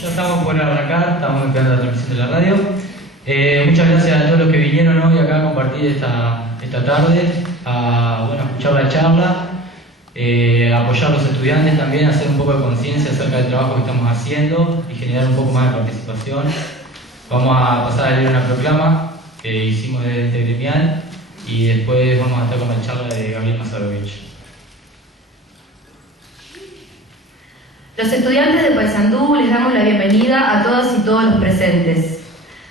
Ya estamos por arrancar, estamos esperando la transmisión de la radio. Muchas gracias a todos los que vinieron hoy acá a compartir esta tarde, a escuchar la charla, a apoyar a los estudiantes también, a hacer un poco de conciencia acerca del trabajo que estamos haciendo y generar un poco más de participación. Vamos a pasar a leer una proclama que hicimos desde este gremial y después vamos a estar con la charla de Gabriel Mazarovich. Los estudiantes de Paysandú les damos la bienvenida a todas y todos los presentes.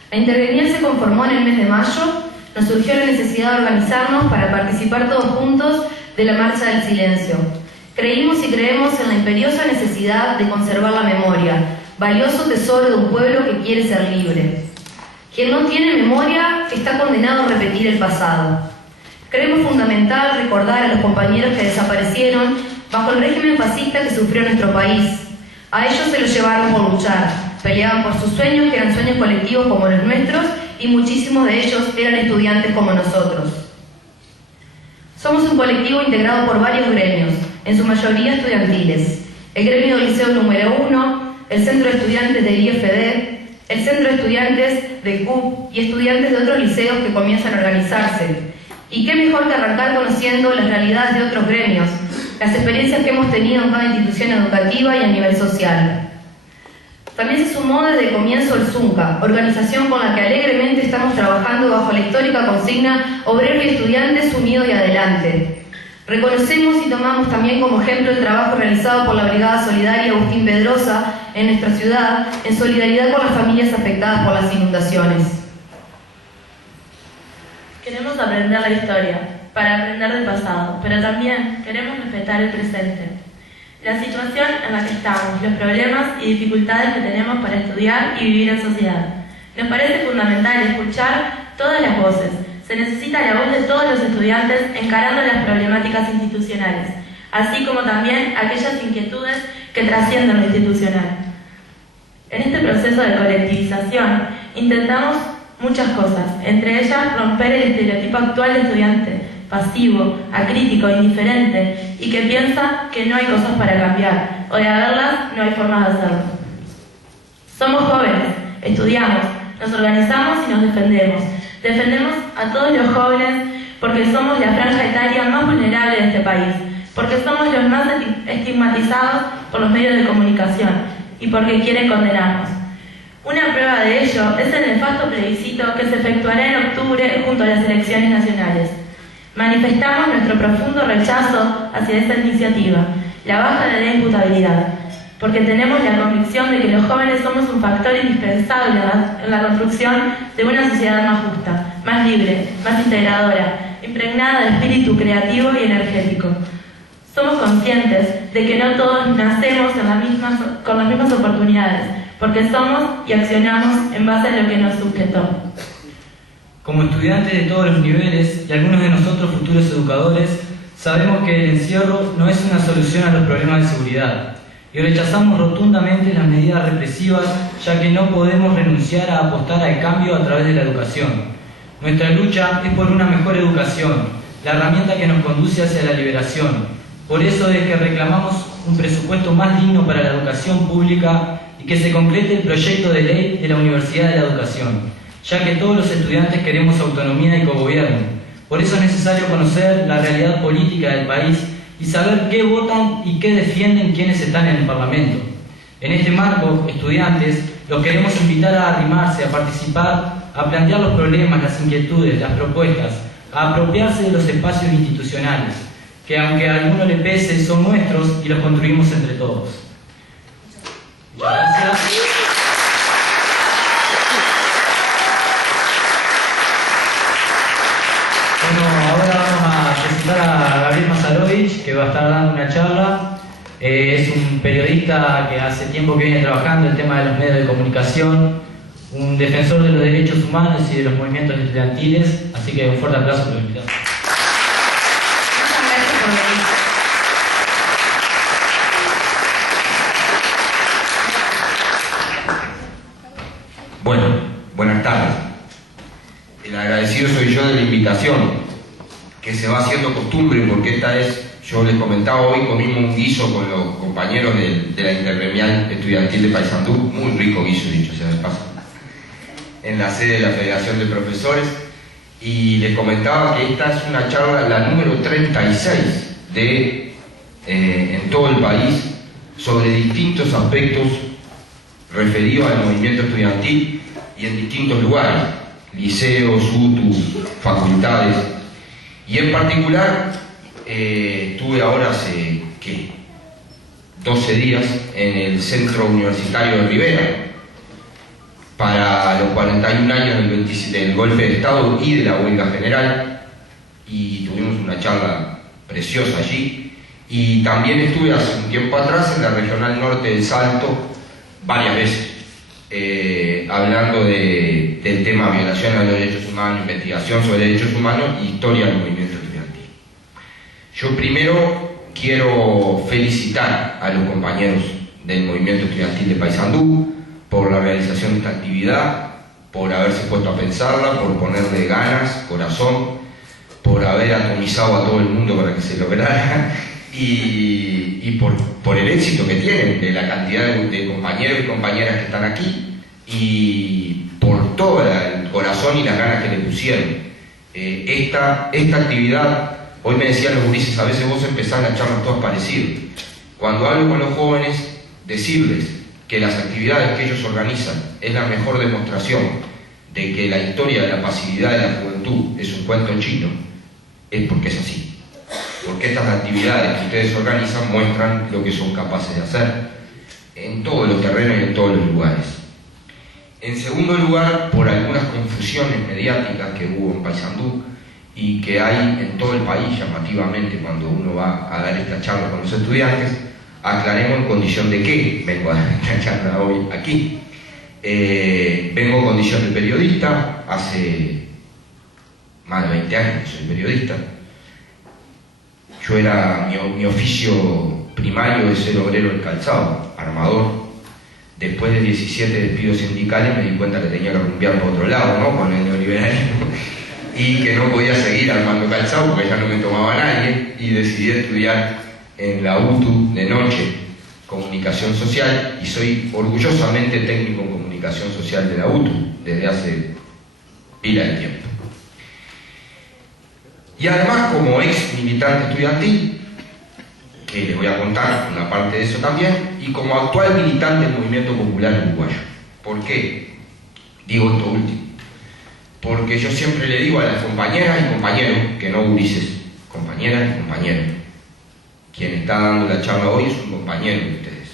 La intergremial se conformó en el mes de mayo. Nos surgió la necesidad de organizarnos para participar todos juntos de la Marcha del Silencio. Creímos y creemos en la imperiosa necesidad de conservar la memoria, valioso tesoro de un pueblo que quiere ser libre. Quien no tiene memoria está condenado a repetir el pasado. Creemos fundamental recordar a los compañeros que desaparecieron bajo el régimen fascista que sufrió nuestro país. A ellos se los llevaron por luchar, peleaban por sus sueños, que eran sueños colectivos como los nuestros, y muchísimos de ellos eran estudiantes como nosotros. Somos un colectivo integrado por varios gremios, en su mayoría estudiantiles. El gremio del Liceo número 1, el Centro de Estudiantes del IFD, el Centro de Estudiantes del CUP y estudiantes de otros liceos que comienzan a organizarse. Y qué mejor que arrancar conociendo las realidades de otros gremios, las experiencias que hemos tenido en cada institución educativa y a nivel social. También se sumó desde el comienzo el ZUNCA, organización con la que alegremente estamos trabajando bajo la histórica consigna Obreros y Estudiantes Unidos y Adelante. Reconocemos y tomamos también como ejemplo el trabajo realizado por la Brigada Solidaria Agustín Pedrosa en nuestra ciudad, en solidaridad con las familias afectadas por las inundaciones. Queremos aprender la historia, para aprender del pasado, pero también queremos respetar el presente. La situación en la que estamos, los problemas y dificultades que tenemos para estudiar y vivir en sociedad. Nos parece fundamental escuchar todas las voces. Se necesita la voz de todos los estudiantes encarando las problemáticas institucionales, así como también aquellas inquietudes que trascienden lo institucional. En este proceso de colectivización intentamos muchas cosas, entre ellas romper el estereotipo actual de estudiante, pasivo, acrítico, indiferente y que piensa que no hay cosas para cambiar o de haberlas no hay forma de hacerlo. Somos jóvenes, estudiamos, nos organizamos y nos defendemos. Defendemos a todos los jóvenes porque somos la franja etaria más vulnerable de este país, porque somos los más estigmatizados por los medios de comunicación y porque quieren condenarnos. Una prueba de ello es el nefasto plebiscito que se efectuará en octubre junto a las elecciones nacionales. Manifestamos nuestro profundo rechazo hacia esta iniciativa, la baja de la imputabilidad, porque tenemos la convicción de que los jóvenes somos un factor indispensable en la construcción de una sociedad más justa, más libre, más integradora, impregnada de espíritu creativo y energético. Somos conscientes de que no todos nacemos con las mismas oportunidades, porque somos y accionamos en base a lo que nos sujetó. Como estudiantes de todos los niveles y algunos de nosotros futuros educadores, sabemos que el encierro no es una solución a los problemas de seguridad y rechazamos rotundamente las medidas represivas, ya que no podemos renunciar a apostar al cambio a través de la educación. Nuestra lucha es por una mejor educación, la herramienta que nos conduce hacia la liberación. Por eso es que reclamamos un presupuesto más digno para la educación pública y que se concrete el proyecto de ley de la Universidad de la Educación, ya que todos los estudiantes queremos autonomía y cogobierno. Por eso es necesario conocer la realidad política del país y saber qué votan y qué defienden quienes están en el Parlamento. En este marco, estudiantes, los queremos invitar a arrimarse, a participar, a plantear los problemas, las inquietudes, las propuestas, a apropiarse de los espacios institucionales, que aunque a alguno le pese, son nuestros y los construimos entre todos. Muchas gracias. Bueno, ahora vamos a presentar a Gabriel Mazarovich, que va a estar dando una charla. Es un periodista que hace tiempo que viene trabajando el tema de los medios de comunicación, un defensor de los derechos humanos y de los movimientos estudiantiles, así que un fuerte aplauso por el invitado. Muchas gracias por venir. Bueno, buenas tardes. El agradecido soy yo de la invitación, que se va haciendo costumbre porque esta es Yo les comentaba, hoy comimos un guiso con los compañeros de la Intergremial Estudiantil de Paysandú, muy rico guiso, dicho sea de paso, en la sede de la Federación de Profesores, y les comentaba que esta es una charla, la número 36 en todo el país, sobre distintos aspectos referidos al movimiento estudiantil y en distintos lugares, liceos, UTU, facultades, y en particular estuve ahora hace 12 días en el Centro Universitario de Rivera para los 41 años del golpe de Estado y de la huelga general, y tuvimos una charla preciosa allí. Y también estuve hace un tiempo atrás en la Regional Norte del Salto varias veces, hablando del tema violación a los derechos humanos, investigación sobre derechos humanos y historia del movimiento estudiantil. Yo primero quiero felicitar a los compañeros del movimiento estudiantil de Paysandú por la realización de esta actividad, por haberse puesto a pensarla, por ponerle ganas, corazón, por haber atomizado a todo el mundo para que se lograra, y por el éxito que tienen, de la cantidad de compañeros y compañeras que están aquí, y por todo el corazón y las ganas que le pusieron. Esta actividad, hoy me decían los gurises, a veces vos empezás las charlas todas parecidas. Cuando hablo con los jóvenes, decirles que las actividades que ellos organizan es la mejor demostración de que la historia de la pasividad de la juventud es un cuento chino, es porque es así. Porque estas actividades que ustedes organizan muestran lo que son capaces de hacer en todos los terrenos y en todos los lugares. En segundo lugar, por algunas confusiones mediáticas que hubo en Paysandú y que hay en todo el país llamativamente cuando uno va a dar esta charla con los estudiantes, aclaremos en condición de qué vengo a dar esta charla hoy aquí. Vengo en condición de periodista, hace más de 20 años que soy periodista. Yo era, mi oficio primario es ser obrero del calzado, armador. Después de 17 despidos sindicales me di cuenta que tenía que rumbear por otro lado, ¿no? Con el neoliberalismo, y que no podía seguir armando calzado porque ya no me tomaba nadie, y decidí estudiar en la UTU de noche comunicación social, y soy orgullosamente técnico en comunicación social de la UTU desde hace pila de tiempo. Y además, como ex militante estudiantil, que les voy a contar una parte de eso también, y como actual militante del movimiento popular uruguayo. ¿Por qué digo esto último? Porque yo siempre le digo a las compañeras y compañeros, que no gurises, compañeras y compañeros, quien está dando la charla hoy es un compañero de ustedes.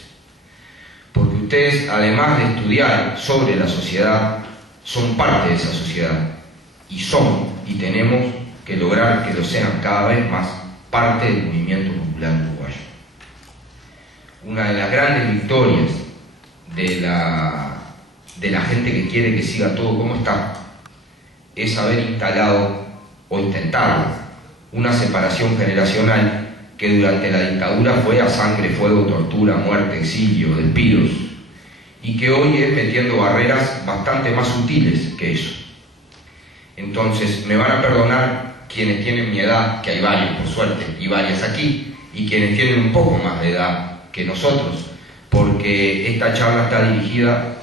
Porque ustedes, además de estudiar sobre la sociedad, son parte de esa sociedad, y son, y tenemos que lograr que lo sean cada vez más, parte del movimiento popular uruguayo. Una de las grandes victorias de la gente que quiere que siga todo como está es haber instalado o intentado una separación generacional que durante la dictadura fue a sangre, fuego, tortura, muerte, exilio, despidos, y que hoy es metiendo barreras bastante más sutiles que eso. Entonces, me van a perdonar quienes tienen mi edad, que hay varios por suerte, y varias aquí, y quienes tienen un poco más de edad que nosotros, porque esta charla está dirigida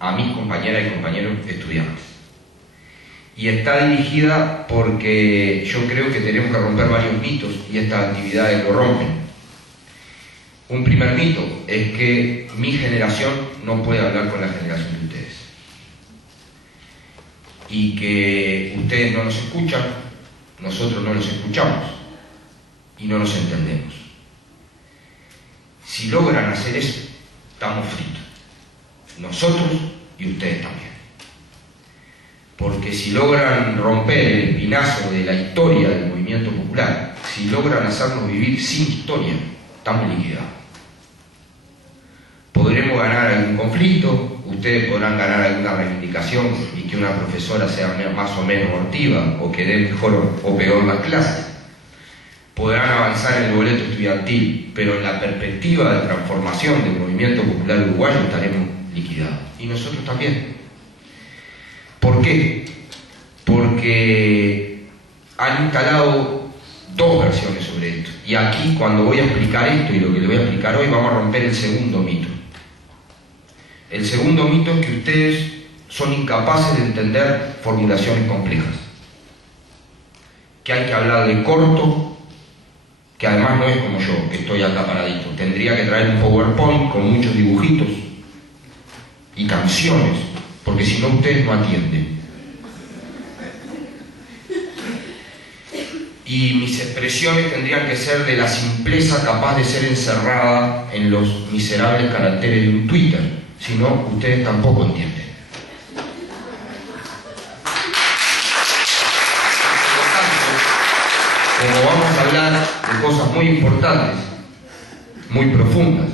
a mis compañeras y compañeros estudiantes. Y está dirigida porque yo creo que tenemos que romper varios mitos, y estas actividades lo rompen. Un primer mito es que mi generación no puede hablar con la generación de ustedes, y que ustedes no nos escuchan, nosotros no los escuchamos y no nos entendemos. Si logran hacer eso, estamos fritos, nosotros y ustedes también. Porque si logran romper el espinazo de la historia del movimiento popular, si logran hacernos vivir sin historia, estamos liquidados. Podremos ganar algún conflicto, ustedes podrán ganar alguna reivindicación y que una profesora sea más o menos abortiva o que dé mejor o peor las clases. Podrán avanzar en el boleto estudiantil, pero en la perspectiva de transformación del movimiento popular uruguayo estaremos liquidados. Y nosotros también. ¿Por qué? Porque han instalado dos versiones sobre esto. Y aquí, cuando voy a explicar esto y lo que le voy a explicar hoy, vamos a romper el segundo mito. El segundo mito es que ustedes son incapaces de entender formulaciones complejas. Que hay que hablarle corto, que además no es como yo, que estoy acá paradito. Tendría que traer un PowerPoint con muchos dibujitos y canciones, porque si no ustedes no atienden. Y mis expresiones tendrían que ser de la simpleza capaz de ser encerrada en los miserables caracteres de un Twitter, si no, ustedes tampoco entienden. Por lo tanto, como vamos a hablar de cosas muy importantes, muy profundas,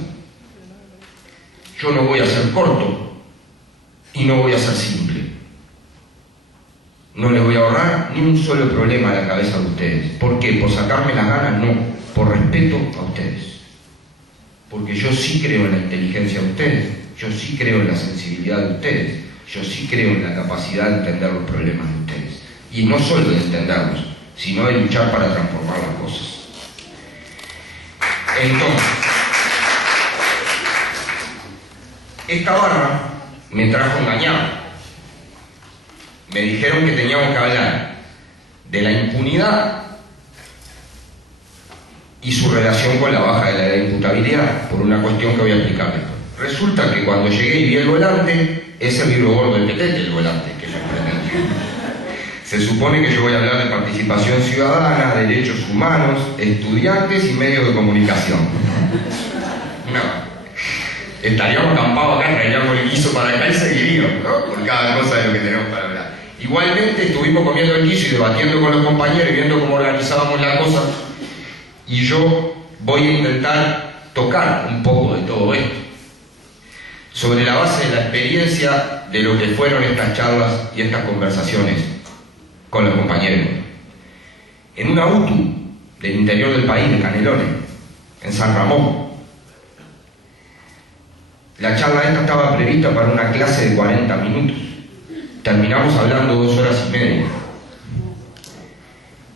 yo no voy a ser corto y no voy a ser simple. No les voy a ahorrar ni un solo problema a la cabeza de ustedes. ¿Por qué? ¿Por sacarme las ganas? No, por respeto a ustedes. Porque yo sí creo en la inteligencia de ustedes, yo sí creo en la sensibilidad de ustedes, yo sí creo en la capacidad de entender los problemas de ustedes. Y no solo de entenderlos, sino de luchar para transformar las cosas. Entonces, esta barra me trajo engañado. Me dijeron que teníamos que hablar de la impunidad y su relación con la baja de la edad de imputabilidad, por una cuestión que voy a explicar después. Resulta que cuando llegué y vi el volante, es el libro gordo del petete, el volante que yo pretendía. Se supone que yo voy a hablar de participación ciudadana, derechos humanos, estudiantes y medios de comunicación. No. Estaríamos acampados acá, traeríamos el guiso para acá y seguiríamos, ¿no? Por cada cosa de lo que tenemos para hablar. Igualmente estuvimos comiendo el guiso y debatiendo con los compañeros y viendo cómo organizábamos la cosa. Y yo voy a intentar tocar un poco de todo esto, sobre la base de la experiencia de lo que fueron estas charlas y estas conversaciones con los compañeros. En una UTU del interior del país, de Canelones, en San Ramón. La charla esta estaba prevista para una clase de 40 minutos. Terminamos hablando 2 horas y media.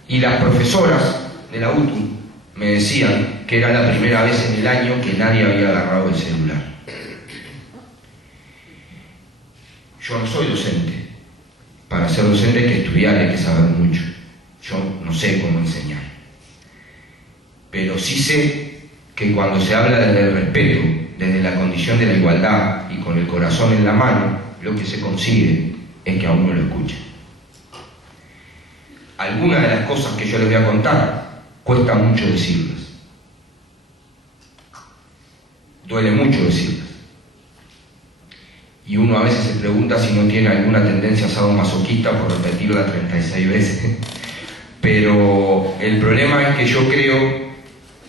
Y las profesoras de la UTU me decían que era la primera vez en el año que nadie había agarrado el celular. Yo no soy docente. Para ser docente hay que estudiar, hay que saber mucho. Yo no sé cómo enseñar. Pero sí sé que cuando se habla desde el respeto, desde la condición de la igualdad y con el corazón en la mano, lo que se consigue es que a uno lo escuche. Algunas de las cosas que yo les voy a contar cuesta mucho decirlas. Duele mucho decirlas. Y uno a veces se pregunta si no tiene alguna tendencia sadomasoquista por repetirla 36 veces. Pero el problema es que yo creo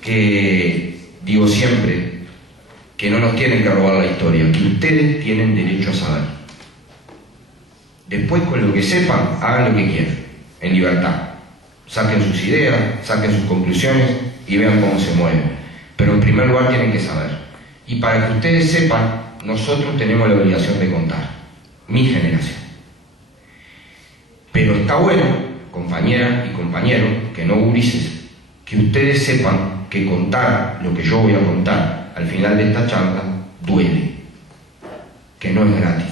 que, digo siempre, que no nos tienen que robar la historia, que ustedes tienen derecho a saber. Después, con lo que sepan, hagan lo que quieran, en libertad. Saquen sus ideas, saquen sus conclusiones y vean cómo se mueven. Pero en primer lugar tienen que saber. Y para que ustedes sepan, nosotros tenemos la obligación de contar. Mi generación. Pero está bueno, compañeras y compañeros, que no gurises, que ustedes sepan que contar lo que yo voy a contar al final de esta charla duele, que no es gratis.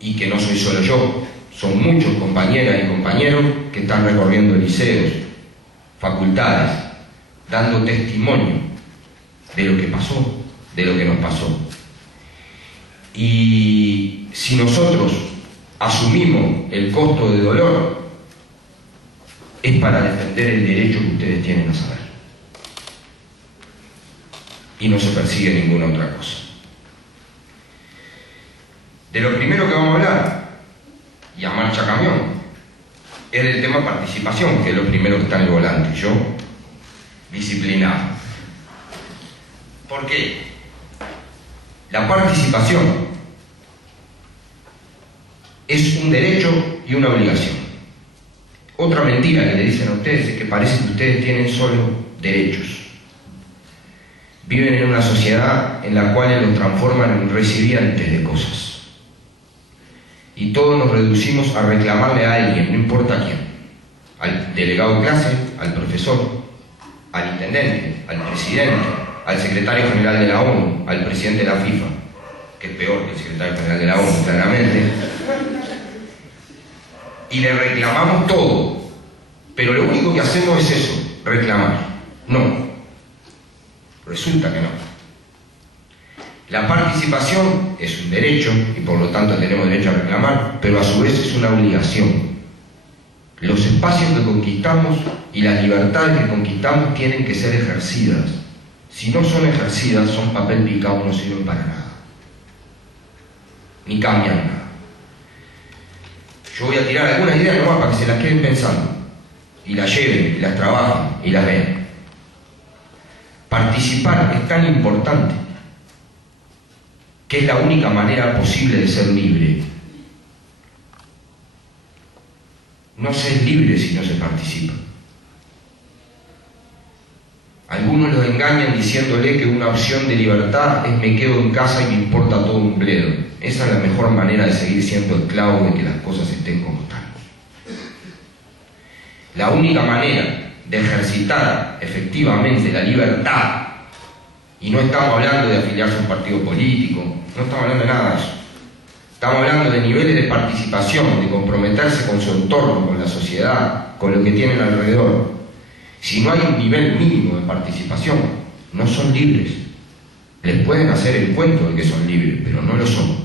Y que no soy solo yo, son muchos compañeras y compañeros que están recorriendo liceos, facultades, dando testimonio de lo que pasó, de lo que nos pasó. Y si nosotros asumimos el costo de dolor, es para defender el derecho que ustedes tienen a saber. Y no se persigue ninguna otra cosa. De lo primero que vamos a hablar, y a marcha camión, es del tema participación, que es lo primero que está en el volante. Yo, disciplinado. ¿Por qué? La participación es un derecho y una obligación. Otra mentira que le dicen a ustedes es que parece que ustedes tienen solo derechos. Viven en una sociedad en la cual los transforman en recipientes de cosas. Y todos nos reducimos a reclamarle a alguien, no importa quién, al delegado de clase, al profesor, al intendente, al presidente, al secretario general de la ONU, al presidente de la FIFA, que es peor que el secretario general de la ONU, claramente, y le reclamamos todo, pero lo único que hacemos es eso, reclamar. No, resulta que no. La participación es un derecho y por lo tanto tenemos derecho a reclamar, pero a su vez es una obligación. Los espacios que conquistamos y las libertades que conquistamos tienen que ser ejercidas. Si no son ejercidas, son papel picado, no sirven para nada. Ni cambian nada. Yo voy a tirar algunas ideas nomás para que se las queden pensando. Y las lleven, y las trabajen, y las vean. Participar es tan importante que es la única manera posible de ser libre. No se es libre si no se participa. Algunos los engañan diciéndole que una opción de libertad es me quedo en casa y me importa todo un bledo. Esa es la mejor manera de seguir siendo esclavo de que las cosas estén como están. La única manera de ejercitar efectivamente la libertad, y no estamos hablando de afiliarse a un partido político, no estamos hablando de nada de eso. Estamos hablando de niveles de participación, de comprometerse con su entorno, con la sociedad, con lo que tienen alrededor. Si no hay un nivel mínimo de participación, no son libres. Les pueden hacer el cuento de que son libres, pero no lo son.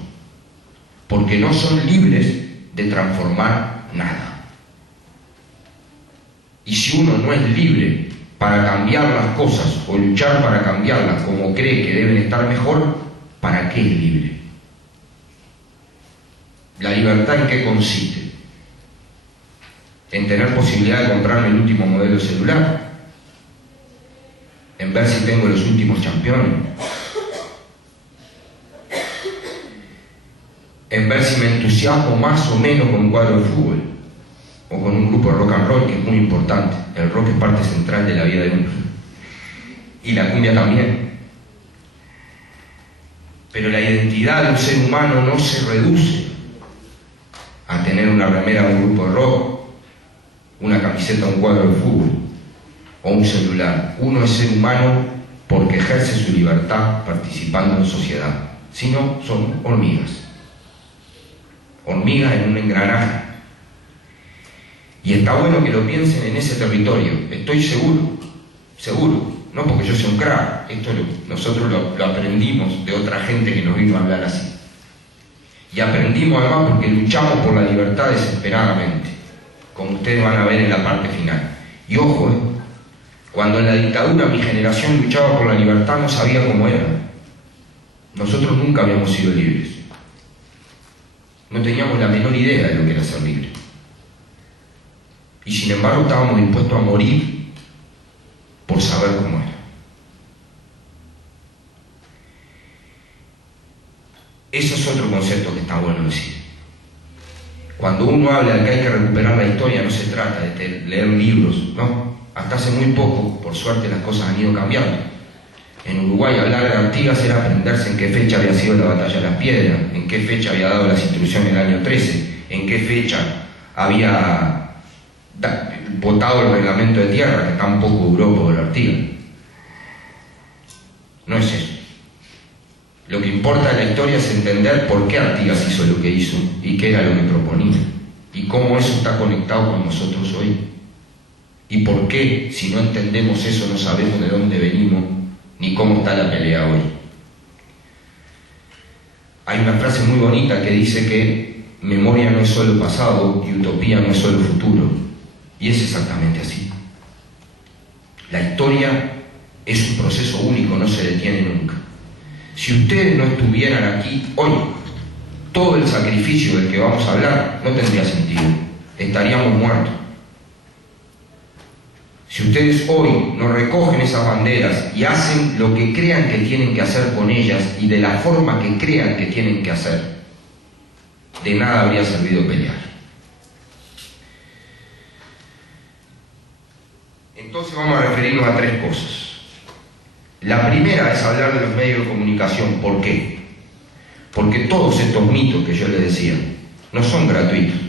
Porque no son libres de transformar nada. Y si uno no es libre para cambiar las cosas o luchar para cambiarlas como cree que deben estar mejor, ¿para qué es libre? ¿La libertad en qué consiste? ¿En tener posibilidad de comprarme el último modelo de celular? ¿En ver si tengo los últimos campeones? ¿En ver si me entusiasmo más o menos con un cuadro de fútbol? ¿O con un grupo de rock and roll, que es muy importante? El rock es parte central de la vida de uno. Y la cumbia también. Pero la identidad de un ser humano no se reduce a tener una remera de un grupo de rock, una camiseta de un cuadro de fútbol o un celular. Uno es ser humano porque ejerce su libertad participando en sociedad. Si no, son hormigas. Hormigas en un engranaje. Y está bueno que lo piensen en ese territorio. Estoy seguro. No porque yo sea un crack. Esto nosotros lo aprendimos de otra gente que nos vino a hablar así. Y aprendimos además porque luchamos por la libertad desesperadamente, como ustedes van a ver en la parte final. Y ojo, cuando en la dictadura mi generación luchaba por la libertad no sabía cómo era. Nosotros nunca habíamos sido libres. No teníamos la menor idea de lo que era ser libre. Y sin embargo estábamos dispuestos a morir por saber cómo era. Eso es otro concepto que está bueno decir. Cuando uno habla de que hay que recuperar la historia, no se trata de leer libros, no. Hasta hace muy poco, por suerte, las cosas han ido cambiando. En Uruguay hablar de Artigas era aprenderse en qué fecha había sido la batalla de las Piedras, en qué fecha había dado las instrucciones en el año 13, en qué fecha había votado el reglamento de tierra, que tampoco duró por Artigas. No es eso. Lo que importa en la historia es entender por qué Artigas hizo lo que hizo y qué era lo que proponía y cómo eso está conectado con nosotros hoy y por qué, si no entendemos eso, no sabemos de dónde venimos ni cómo está la pelea hoy. Hay una frase muy bonita que dice que memoria no es solo pasado y utopía no es solo futuro, y es exactamente así. La historia es un proceso único, no se detiene nunca. Si ustedes no estuvieran aquí hoy, todo el sacrificio del que vamos a hablar no tendría sentido. Estaríamos muertos. Si ustedes hoy no recogen esas banderas y hacen lo que crean que tienen que hacer con ellas y de la forma que crean que tienen que hacer, de nada habría servido pelear. Entonces vamos a referirnos a tres cosas. La primera es hablar de los medios de comunicación. ¿Por qué? Porque todos estos mitos que yo les decía no son gratuitos.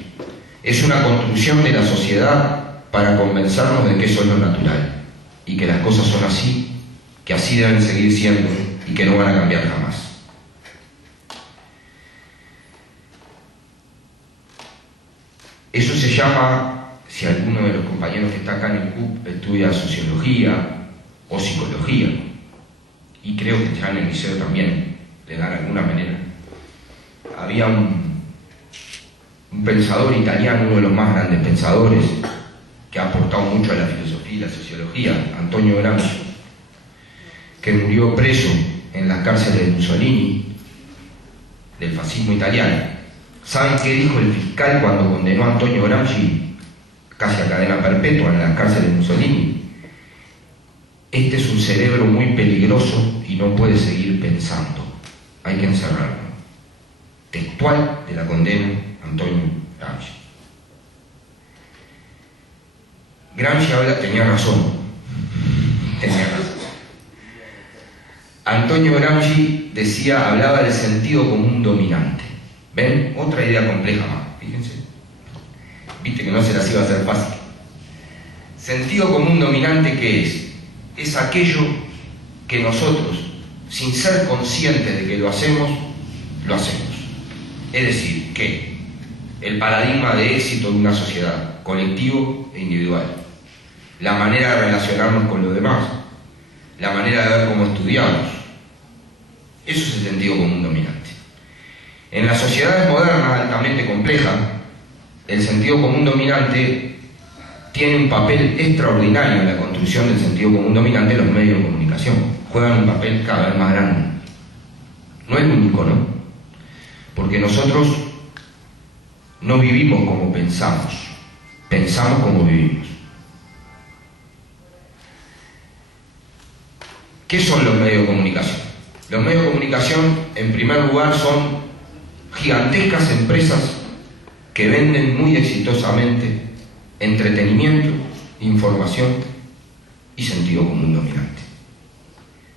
Es una construcción de la sociedad para convencernos de que eso es lo natural y que las cosas son así, que así deben seguir siendo y que no van a cambiar jamás. Eso se llama, si alguno de los compañeros que está acá en el CUP estudia sociología o psicología, y creo que estará en el liceo también, le dan alguna manera. Había un pensador italiano, uno de los más grandes pensadores, que ha aportado mucho a la filosofía y la sociología, Antonio Gramsci, que murió preso en las cárceles de Mussolini, del fascismo italiano. ¿Saben qué dijo el fiscal cuando condenó a Antonio Gramsci casi a cadena perpetua en las cárceles de Mussolini? Este es un cerebro muy peligroso y no puede seguir pensando. Hay que encerrarlo. Textual de la condena Antonio Gramsci. Gramsci tenía razón. Antonio Gramsci hablaba del sentido común dominante. ¿Ven? Otra idea compleja más, fíjense. Viste que no se las iba a hacer fácil. Sentido común dominante, ¿qué es? Es aquello que nosotros, sin ser conscientes de que lo hacemos, lo hacemos. Es decir, que el paradigma de éxito de una sociedad, colectivo e individual, la manera de relacionarnos con los demás, la manera de ver cómo estudiamos, eso es el sentido común dominante. En las sociedades modernas altamente complejas, el sentido común dominante tiene un papel extraordinario en la construcción del sentido común dominante de los medios de comunicación. Juegan un papel cada vez más grande. No es el único, ¿no? Porque nosotros no vivimos como pensamos, pensamos como vivimos. ¿Qué son los medios de comunicación? Los medios de comunicación, en primer lugar, son gigantescas empresas que venden muy exitosamente entretenimiento, información y sentido común dominante.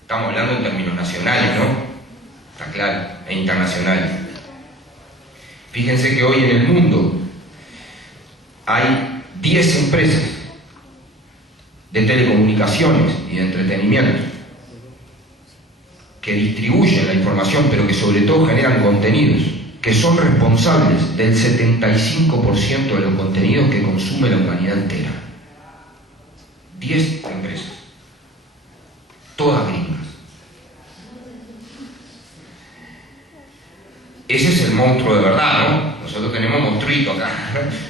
Estamos hablando en términos nacionales, ¿no? Está claro, e internacionales. Fíjense que hoy en el mundo hay 10 empresas de telecomunicaciones y de entretenimiento que distribuyen la información, pero que sobre todo generan contenidos, que son responsables del 75% de los contenidos que consume la humanidad entera. 10 empresas, todas gringas. Ese es el monstruo de verdad, ¿no? Nosotros tenemos monstruito acá,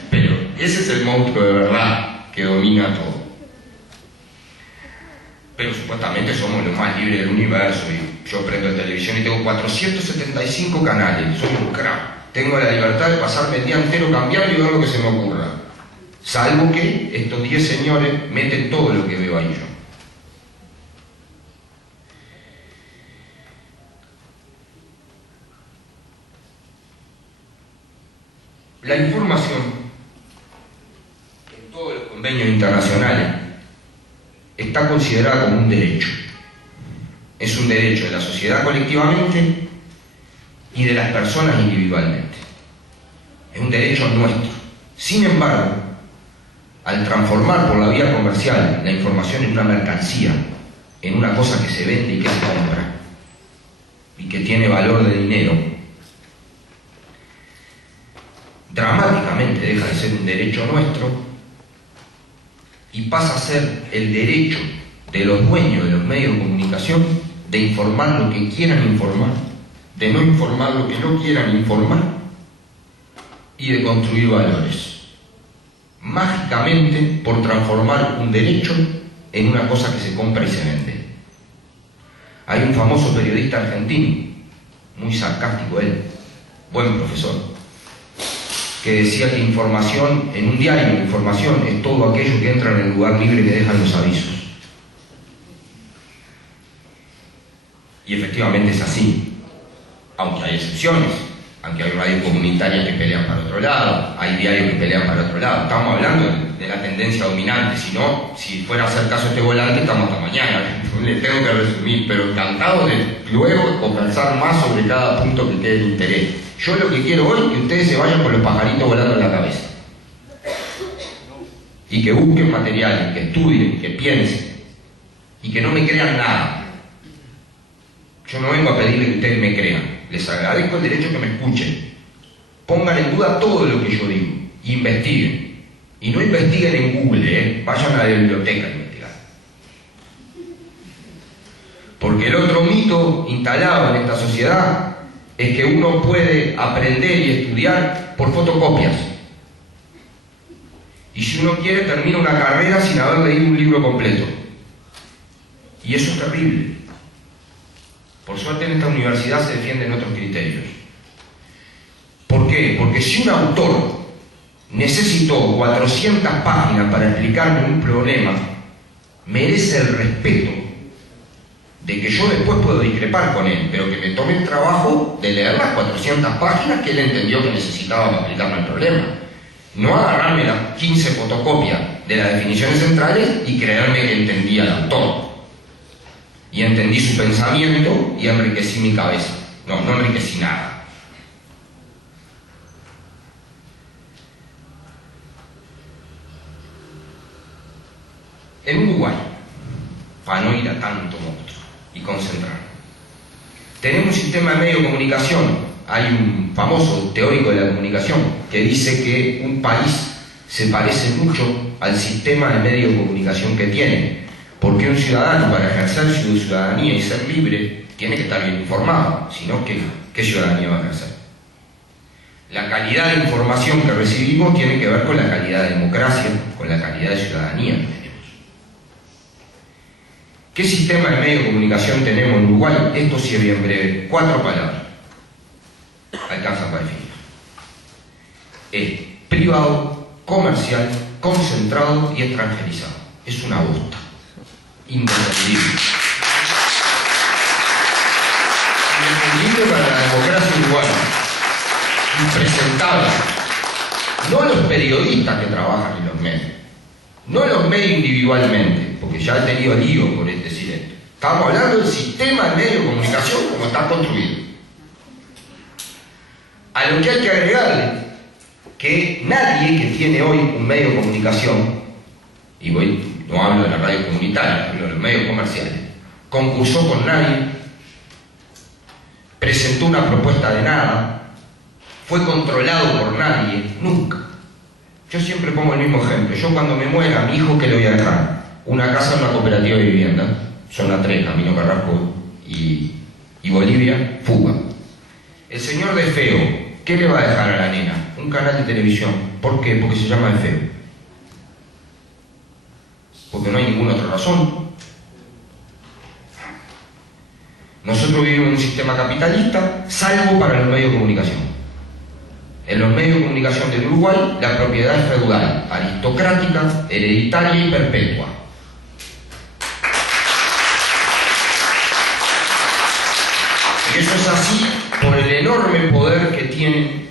pero ese es el monstruo de verdad que domina todo. Pero supuestamente somos los más libres del universo y yo prendo la televisión y tengo 475 canales, soy un crack. Tengo la libertad de pasarme el día entero cambiando y ver lo que se me ocurra. Salvo que estos 10 señores meten todo lo que veo ahí yo. La información en todos los convenios internacionales está considerada como un derecho. Es un derecho de la sociedad colectivamente y de las personas individualmente. Es un derecho nuestro. Sin embargo, al transformar por la vía comercial la información en una mercancía, en una cosa que se vende y que se compra, y que tiene valor de dinero, dramáticamente deja de ser un derecho nuestro y pasa a ser el derecho de los dueños de los medios de comunicación de informar lo que quieran informar, de no informar lo que no quieran informar y de construir valores. Mágicamente por transformar un derecho en una cosa que se compra y se vende. Hay un famoso periodista argentino, muy sarcástico él, buen profesor, que decía que información, en un diario, información es todo aquello que entra en el lugar libre que dejan los avisos. Y efectivamente es así, aunque hay excepciones, aunque hay radios comunitarias que pelean para otro lado, hay diarios que pelean para otro lado. Estamos hablando de la tendencia dominante, si fuera a hacer caso a este volante, estamos hasta mañana. Le tengo que resumir, pero encantado de luego conversar más sobre cada punto que quede de interés. Yo lo que quiero hoy es que ustedes se vayan con los pajaritos volando en la cabeza. y que busquen materiales, que estudien, que piensen y que no me crean nada. Yo no vengo a pedirle que ustedes me crean, les agradezco el derecho que me escuchen. Pongan en duda todo lo que yo digo, investiguen. Y no investiguen en Google, vayan a la biblioteca a investigar. Porque el otro mito instalado en esta sociedad es que uno puede aprender y estudiar por fotocopias. Y si uno quiere, termina una carrera sin haber leído un libro completo. Y eso es terrible. Por suerte en esta universidad se defienden otros criterios. ¿Por qué? Porque si un autor necesitó 400 páginas para explicarme un problema, merece el respeto de que yo después puedo discrepar con él, pero que me tome el trabajo de leer las 400 páginas que él entendió que necesitaba para explicarme el problema. No agarrarme las 15 fotocopias de las definiciones centrales y creerme que entendía al autor. Y entendí su pensamiento y enriquecí mi cabeza. No enriquecí nada. En Uruguay, para no ir a tanto monstruo y concentrar, tenemos un sistema de medio de comunicación. Hay un famoso teórico de la comunicación que dice que un país se parece mucho al sistema de medio de comunicación que tiene, porque un ciudadano, para ejercer su ciudadanía y ser libre, tiene que estar bien informado, si no, ¿qué ciudadanía va a ejercer? La calidad de información que recibimos tiene que ver con la calidad de democracia, con la calidad de ciudadanía que tenemos. ¿Qué sistema de medio de comunicación tenemos en Uruguay? Esto sí es bien breve. 4 palabras. Alcanza para definir. Es privado, comercial, concentrado y extranjerizado. Es una bosta. Indefendible. Indefendible para la democracia uruguaya. Impresentable. No los periodistas que trabajan en los medios. No los medios individualmente, porque ya he tenido lío por decir esto. Estamos hablando del sistema de medio de comunicación como está construido. A lo que hay que agregarle que nadie que tiene hoy un medio de comunicación, y no hablo de la radio comunitaria, hablo de los medios comerciales, concursó con nadie, presentó una propuesta de nada, fue controlado por nadie, nunca. Yo siempre pongo el mismo ejemplo. Yo cuando me muera, a mi hijo, ¿qué le voy a dejar? Una casa en una cooperativa de vivienda, zona 3, Camino Carrasco y Bolivia, Fuga. El señor de Feo, ¿qué le va a dejar a la nena? Un canal de televisión. ¿Por qué? Porque se llama de Feo. Porque no hay ninguna otra razón. Nosotros vivimos en un sistema capitalista, salvo para los medios de comunicación. En los medios de comunicación del Uruguay, la propiedad es feudal, aristocrática, hereditaria y perpetua. Y eso es así por el enorme poder que tienen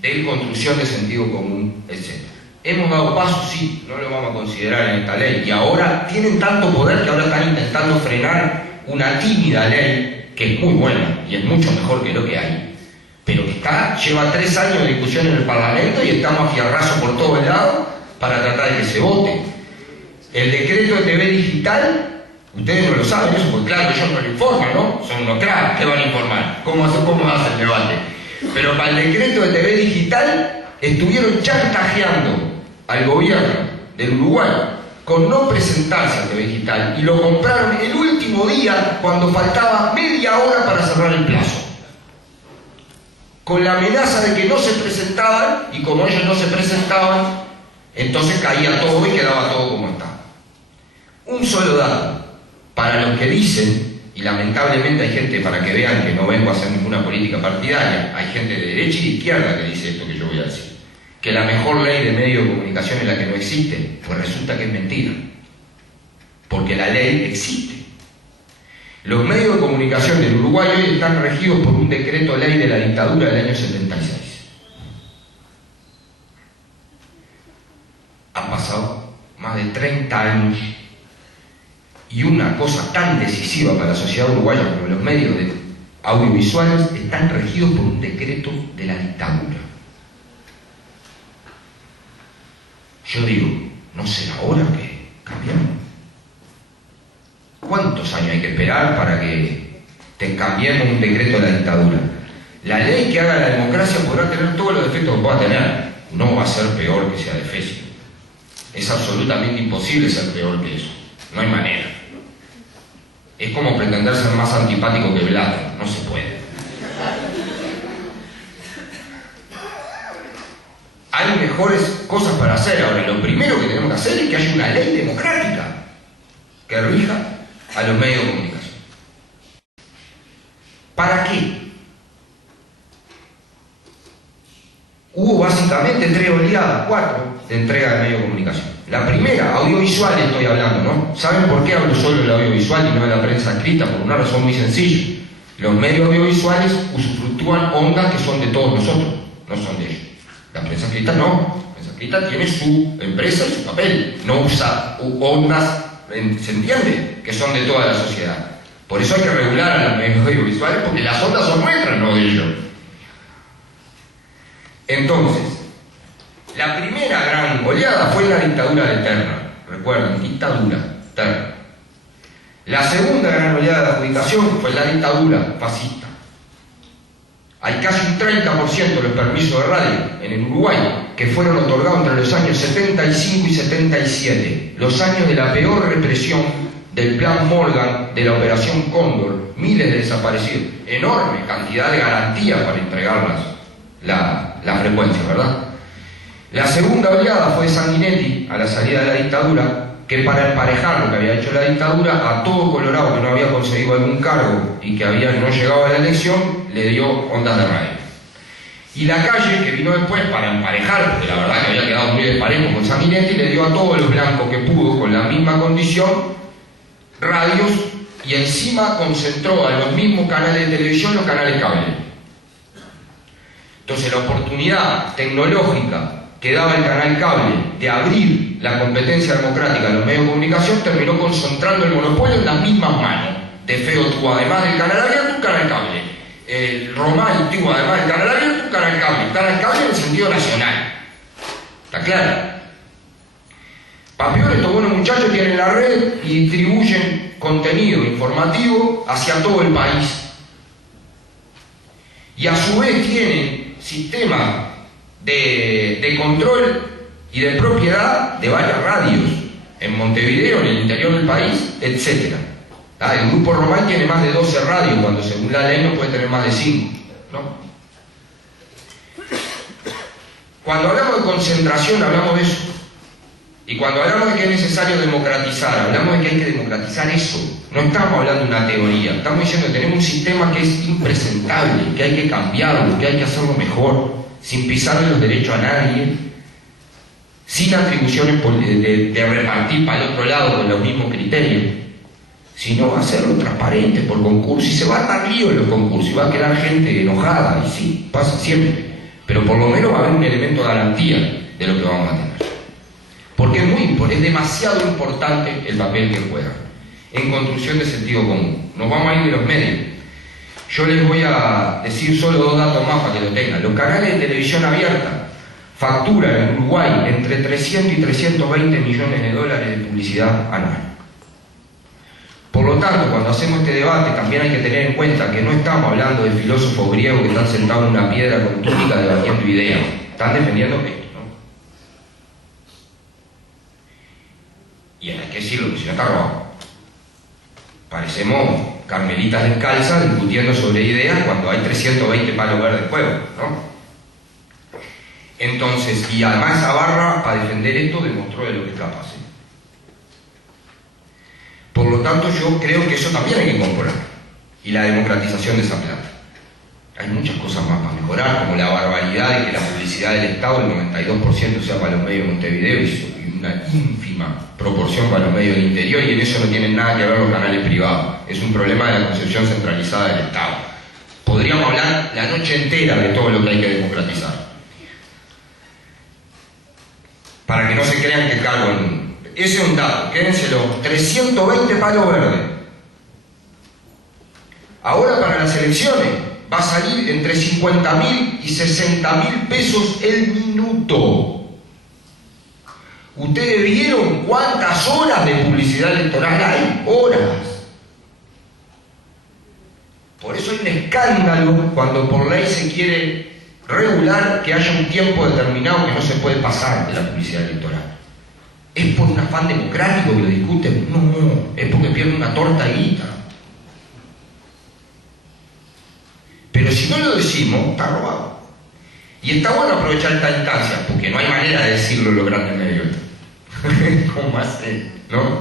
de construcción de sentido común, etc. Hemos dado pasos, sí, no lo vamos a considerar en esta ley, y ahora tienen tanto poder que ahora están intentando frenar una tímida ley que es muy buena y es mucho mejor que lo que hay, pero que lleva 3 años de discusión en el Parlamento y estamos aquí a raso por todos lados para tratar de que se vote. El decreto de TV digital, ustedes no lo saben eso, porque claro, ellos no lo informan, ¿no? Son unos cracks, ¿qué van a informar? ¿Cómo hace el debate? Pero para el decreto de TV digital estuvieron chantajeando al gobierno del Uruguay con no presentarse a TV digital y lo compraron el último día cuando faltaba media hora para cerrar el plazo, con la amenaza de que no se presentaban, y como ellos no se presentaban, entonces caía todo y quedaba todo como estaba. Un solo dato, para los que dicen, y lamentablemente hay gente, para que vean que no vengo a hacer ninguna política partidaria, hay gente de derecha y de izquierda que dice esto que yo voy a decir, que la mejor ley de medio de comunicación es la que no existe, pues resulta que es mentira, porque la ley existe. Los medios de comunicación del Uruguay hoy están regidos por un decreto ley de la dictadura del año 76. Han pasado más de 30 años y una cosa tan decisiva para la sociedad uruguaya como los medios audiovisuales están regidos por un decreto de la dictadura. Yo digo, ¿no será hora que cambiemos? ¿Cuántos años hay que esperar para que te cambiemos un decreto de la dictadura? La ley que haga la democracia podrá tener todos los defectos que pueda tener, no va a ser peor que sea de Efesio. Es absolutamente imposible ser peor que eso, no hay manera. Es como pretender ser más antipático que Blatter, no se puede. Hay mejores cosas para hacer. Ahora, lo primero que tenemos que hacer es que haya una ley democrática que rija a los medios de comunicación. ¿Para qué? Hubo básicamente 3 oleadas, 4 de entrega de medios de comunicación. La primera, audiovisual estoy hablando, ¿no? ¿Saben por qué hablo solo del audiovisual y no de la prensa escrita? Por una razón muy sencilla. Los medios audiovisuales usufructúan ondas que son de todos nosotros, no son de ellos. La prensa escrita no. La prensa escrita tiene su empresa y su papel. No usa ondas, ¿se entiende? Que son de toda la sociedad. Por eso hay que regular a los medios audiovisuales, porque las ondas son nuestras, no de ellos. Entonces, la primera gran oleada fue la dictadura de Terra. Recuerden, dictadura, Terra. La segunda gran oleada de adjudicación fue la dictadura fascista. Hay casi un 30% de los permisos de radio en el Uruguay que fueron otorgados entre los años 75 y 77, los años de la peor represión del Plan Morgan, de la Operación Cóndor, miles de desaparecidos, enorme cantidad de garantías para entregarlas. La frecuencia, ¿verdad? La segunda oleada fue de Sanguinetti a la salida de la dictadura, que para emparejar lo que había hecho la dictadura, a todo Colorado que no había conseguido algún cargo y que no llegado a la elección, le dio ondas de radio. Y la Calle, que vino después para emparejar, porque la verdad que había quedado muy desparejo con Sanguinetti, le dio a todos los blancos que pudo, con la misma condición, radios, y encima concentró a los mismos canales de televisión los canales cable. Entonces la oportunidad tecnológica que daba el canal cable de abrir la competencia democrática en los medios de comunicación terminó concentrando el monopolio en las mismas manos. De Feo tuvo además del canal abierto un canal cable. El Román tuvo además del canal abierto un canal cable. Un canal cable en el sentido nacional. ¿Está claro? Papiol, estos buenos muchachos tienen la red y distribuyen contenido informativo hacia todo el país. Y a su vez tienen sistema de control y de propiedad de varias radios en Montevideo, en el interior del país, etc. El Grupo Román tiene más de 12 radios, cuando según la ley no puede tener más de 5, ¿no? Cuando hablamos de concentración hablamos de eso. Y cuando hablamos de que es necesario democratizar, hablamos de que hay que democratizar eso. No estamos hablando de una teoría, estamos diciendo que tenemos un sistema que es impresentable, que hay que cambiarlo, que hay que hacerlo mejor, sin pisarle los derechos a nadie, sin atribuciones de repartir para el otro lado con los mismos criterios, sino hacerlo transparente por concurso. Y se va a dar lío en los concursos, y va a quedar gente enojada, y sí, pasa siempre, pero por lo menos va a haber un elemento de garantía de lo que vamos a tener. Porque es demasiado importante el papel que juega en construcción de sentido común. Nos vamos a ir de los medios. Yo les voy a decir solo 2 datos más para que lo tengan. Los canales de televisión abierta facturan en Uruguay entre 300 y 320 millones de dólares de publicidad anual. Por lo tanto, cuando hacemos este debate también hay que tener en cuenta que no estamos hablando de filósofos griegos que están sentados en una piedra con túnica debatiendo ideas. Están defendiendo esto, ¿no? Y hay que decirlo, que si no está robado. Parecemos carmelitas descalzas discutiendo sobre ideas cuando hay 320 palos verdes en juego, ¿no? Entonces, y además esa barra para defender esto demostró de lo que es capaz. Por lo tanto, yo creo que eso también hay que incorporar. Y la democratización de esa plata. Hay muchas cosas más para mejorar, como la barbaridad de que la publicidad del Estado, el 92% sea para los medios de Montevideo y una ínfima proporción para los medios del interior, y en eso no tienen nada que ver los canales privados. Es un problema de la concepción centralizada del Estado. Podríamos hablar la noche entera de todo lo que hay que democratizar. Para que no se crean que cargo en... Ese es un dato, quédenselo. 320 palos verdes. Ahora para las elecciones va a salir entre 50.000 y 60.000 pesos el minuto. ¿Ustedes vieron cuántas horas de publicidad electoral hay? Horas. Por eso hay un escándalo cuando por ley se quiere regular que haya un tiempo determinado que no se puede pasar de la publicidad electoral. ¿Es por un afán democrático que lo discuten? No, es porque pierden una torta de guita. Pero si no lo decimos, está robado. Y está bueno aprovechar esta instancia, porque no hay manera de decirlo en los grandes medios. ¿Cómo hacer? ¿No?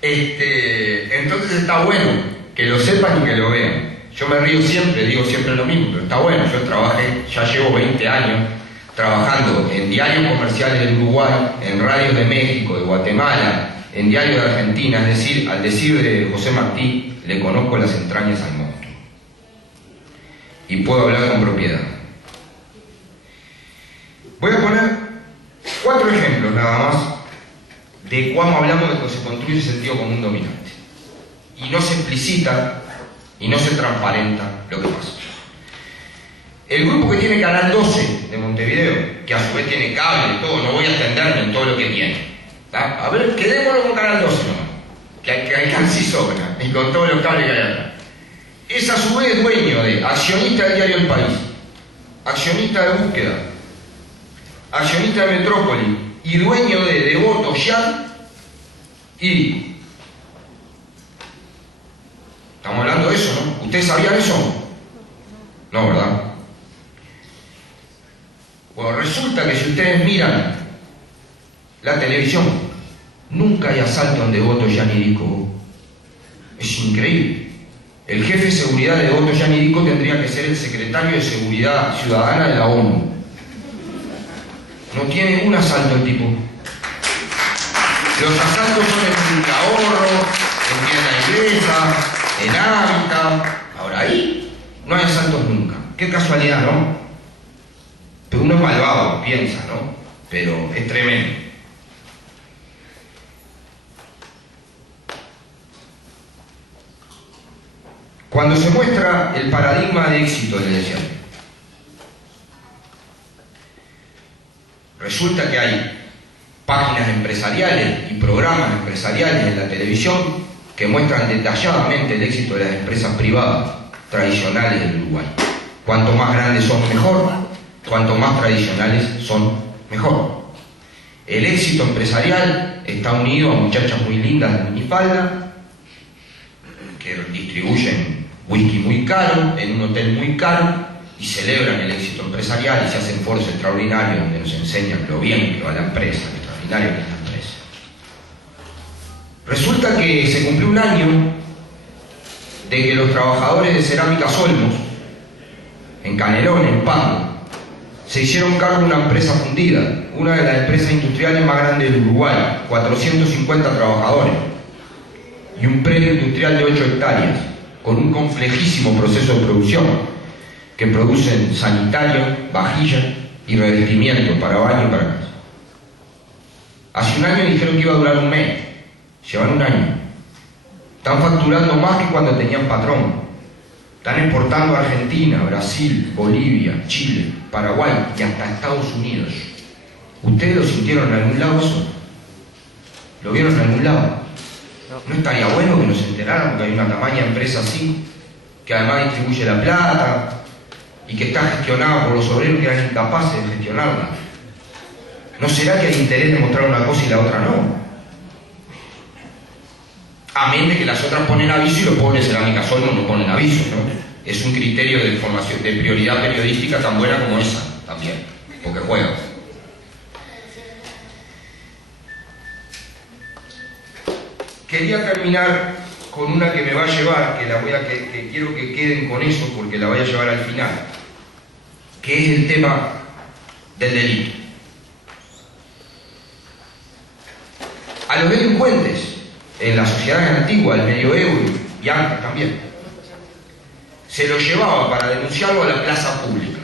Entonces está bueno que lo sepan y que lo vean. Yo me río siempre, digo siempre lo mismo, pero está bueno. Yo trabajé, ya llevo 20 años trabajando en diarios comerciales del Uruguay, en radios de México, de Guatemala, en diarios de Argentina. Es decir, al decir de José Martí, le conozco las entrañas al monstruo. Y puedo hablar con propiedad. Voy a poner 4 ejemplos nada más de cómo hablamos de que se construye el sentido común dominante. Y no se explicita y no se transparenta lo que pasa. El grupo que tiene Canal 12 de Montevideo, que a su vez tiene cable y todo, no voy a extenderme en todo lo que tiene. ¿Tá? A ver, quedémonos con Canal 12 nomás, que alcanza y sobra, y con todos los cables que hay acá. Es a su vez dueño de accionista del diario El País, accionista de Búsqueda, accionista de Metrópoli y dueño de Devoto Yan y... Estamos hablando de eso, ¿no? ¿Ustedes sabían eso? No, ¿verdad? Bueno, resulta que si ustedes miran la televisión, nunca hay asalto en Devoto Yan y Dico. Es increíble. El jefe de seguridad de Devoto Yan y Dico tendría que ser el secretario de Seguridad Ciudadana de la ONU. No tiene un asalto el tipo. Los asaltos son en Punta Ahorro, en Tienda Inglesa, en Hábitat. Ahora ahí no hay asaltos nunca. Qué casualidad, ¿no? Pero uno es malvado, piensa, ¿no? Pero es tremendo. Cuando se muestra el paradigma de éxito del desierto, resulta que hay páginas empresariales y programas empresariales en la televisión que muestran detalladamente el éxito de las empresas privadas tradicionales del Uruguay. Cuanto más grandes son, mejor. Cuanto más tradicionales son, mejor. El éxito empresarial está unido a muchachas muy lindas de minifalda que distribuyen whisky muy caro en un hotel muy caro y celebran el éxito empresarial y se hacen foros extraordinarios donde nos enseñan lo bien que va la empresa, lo extraordinario que es la empresa. Resulta que se cumplió un año de que los trabajadores de Cerámicas Olmos, en Canelón, en Pago, se hicieron cargo de una empresa fundida, una de las empresas industriales más grandes del Uruguay, 450 trabajadores, y un predio industrial de 8 hectáreas, con un complejísimo proceso de producción, que producen sanitario, vajillas y revestimiento para baño y para casa. Hace un año dijeron que iba a durar un mes, llevan un año. Están facturando más que cuando tenían patrón. Están exportando a Argentina, Brasil, Bolivia, Chile, Paraguay y hasta Estados Unidos. ¿Ustedes lo sintieron en algún lado eso? ¿Lo vieron en algún lado? ¿No estaría bueno que nos enteraran que hay una tamaña empresa así, que además distribuye la plata y que está gestionada por los obreros que eran incapaces de gestionarla? ¿No será que hay interés de mostrar una cosa y la otra no? Amén de que las otras ponen aviso y los pobres Cerámicas Olmos no ponen aviso, ¿no? Es un criterio de formación, de prioridad periodística tan buena como esa, también, porque juegan. Quería terminar con una que me va a llevar, que quiero que queden con eso porque la voy a llevar al final, que es el tema del delito. A los delincuentes en las sociedades antiguas, el medioevo y antes también, se lo llevaba para denunciarlo a la plaza pública,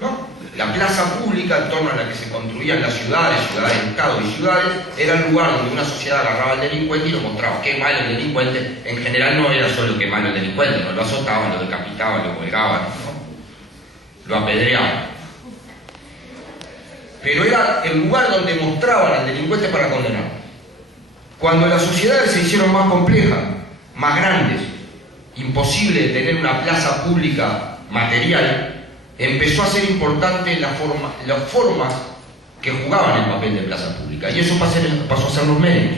¿no? La plaza pública, en torno a la que se construían las ciudades, ciudades-estados y ciudades, era el lugar donde una sociedad agarraba al delincuente y lo mostraba. Qué malo el delincuente. En general no era solo qué malo el delincuente, no lo azotaban, lo decapitaban, lo colgaban, ¿no? Lo apedreaban. pero era el lugar donde mostraban al delincuente para condenar. Cuando las sociedades se hicieron más complejas, más grandes, imposible de tener una plaza pública material, empezó a ser importante las formas que jugaban el papel de plaza pública, y eso pasó a ser los medios.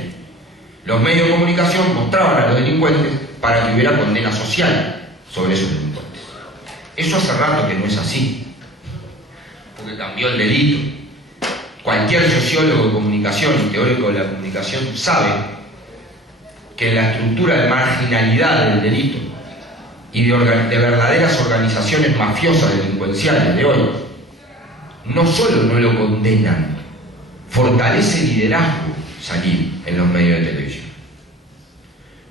Los medios de comunicación mostraban a los delincuentes para que hubiera condena social sobre esos delincuentes. Eso hace rato que no es así, porque cambió el delito. Cualquier sociólogo de comunicación y teórico de la comunicación sabe que en la estructura de marginalidad del delito y de verdaderas organizaciones mafiosas delincuenciales de hoy, no solo no lo condenan, fortalece el liderazgo salir en los medios de televisión.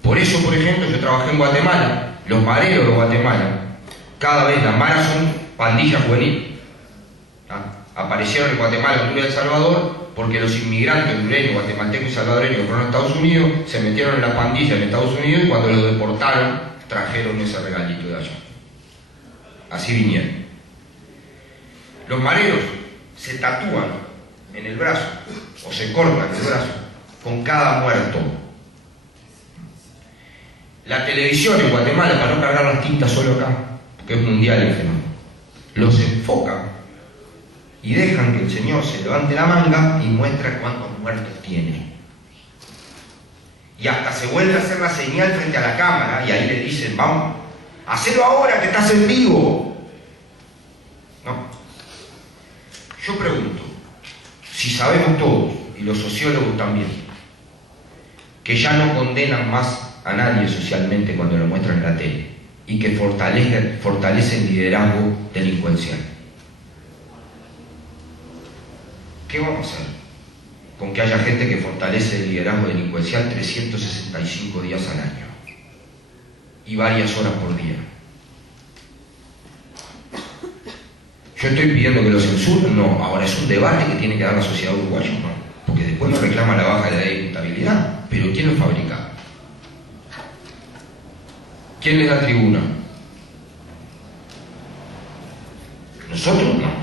Por eso, por ejemplo, yo trabajé en Guatemala, los mareros de Guatemala, cada vez las maras son pandillas juveniles. Aparecieron en Guatemala, Honduras y El Salvador porque los inmigrantes hondureños, guatemaltecos y salvadoreños que fueron a Estados Unidos se metieron en la pandilla en Estados Unidos, y cuando los deportaron trajeron ese regalito de allá. Así vinieron. Los mareros se tatúan en el brazo o se cortan el brazo con cada muerto. La televisión en Guatemala, para no cargar las tintas solo acá, porque es mundial el fenómeno, los enfoca y dejan que el señor se levante la manga y muestra cuántos muertos tiene. Y hasta se vuelve a hacer la señal frente a la cámara y ahí le dicen: vamos, hacelo ahora que estás en vivo. No. Yo pregunto, si sabemos todos, y los sociólogos también, que ya no condenan más a nadie socialmente cuando lo muestran en la tele, y que fortalecen liderazgo delincuencial, ¿qué vamos a hacer con que haya gente que fortalece el liderazgo delincuencial 365 días al año y varias horas por día? ¿Yo estoy pidiendo que lo censuren? No. Ahora es un debate que tiene que dar la sociedad uruguaya, no, porque después nos reclama la baja de la ley de imputabilidad. Pero ¿quién lo fabrica? ¿Quién les da tribuna? Nosotros no.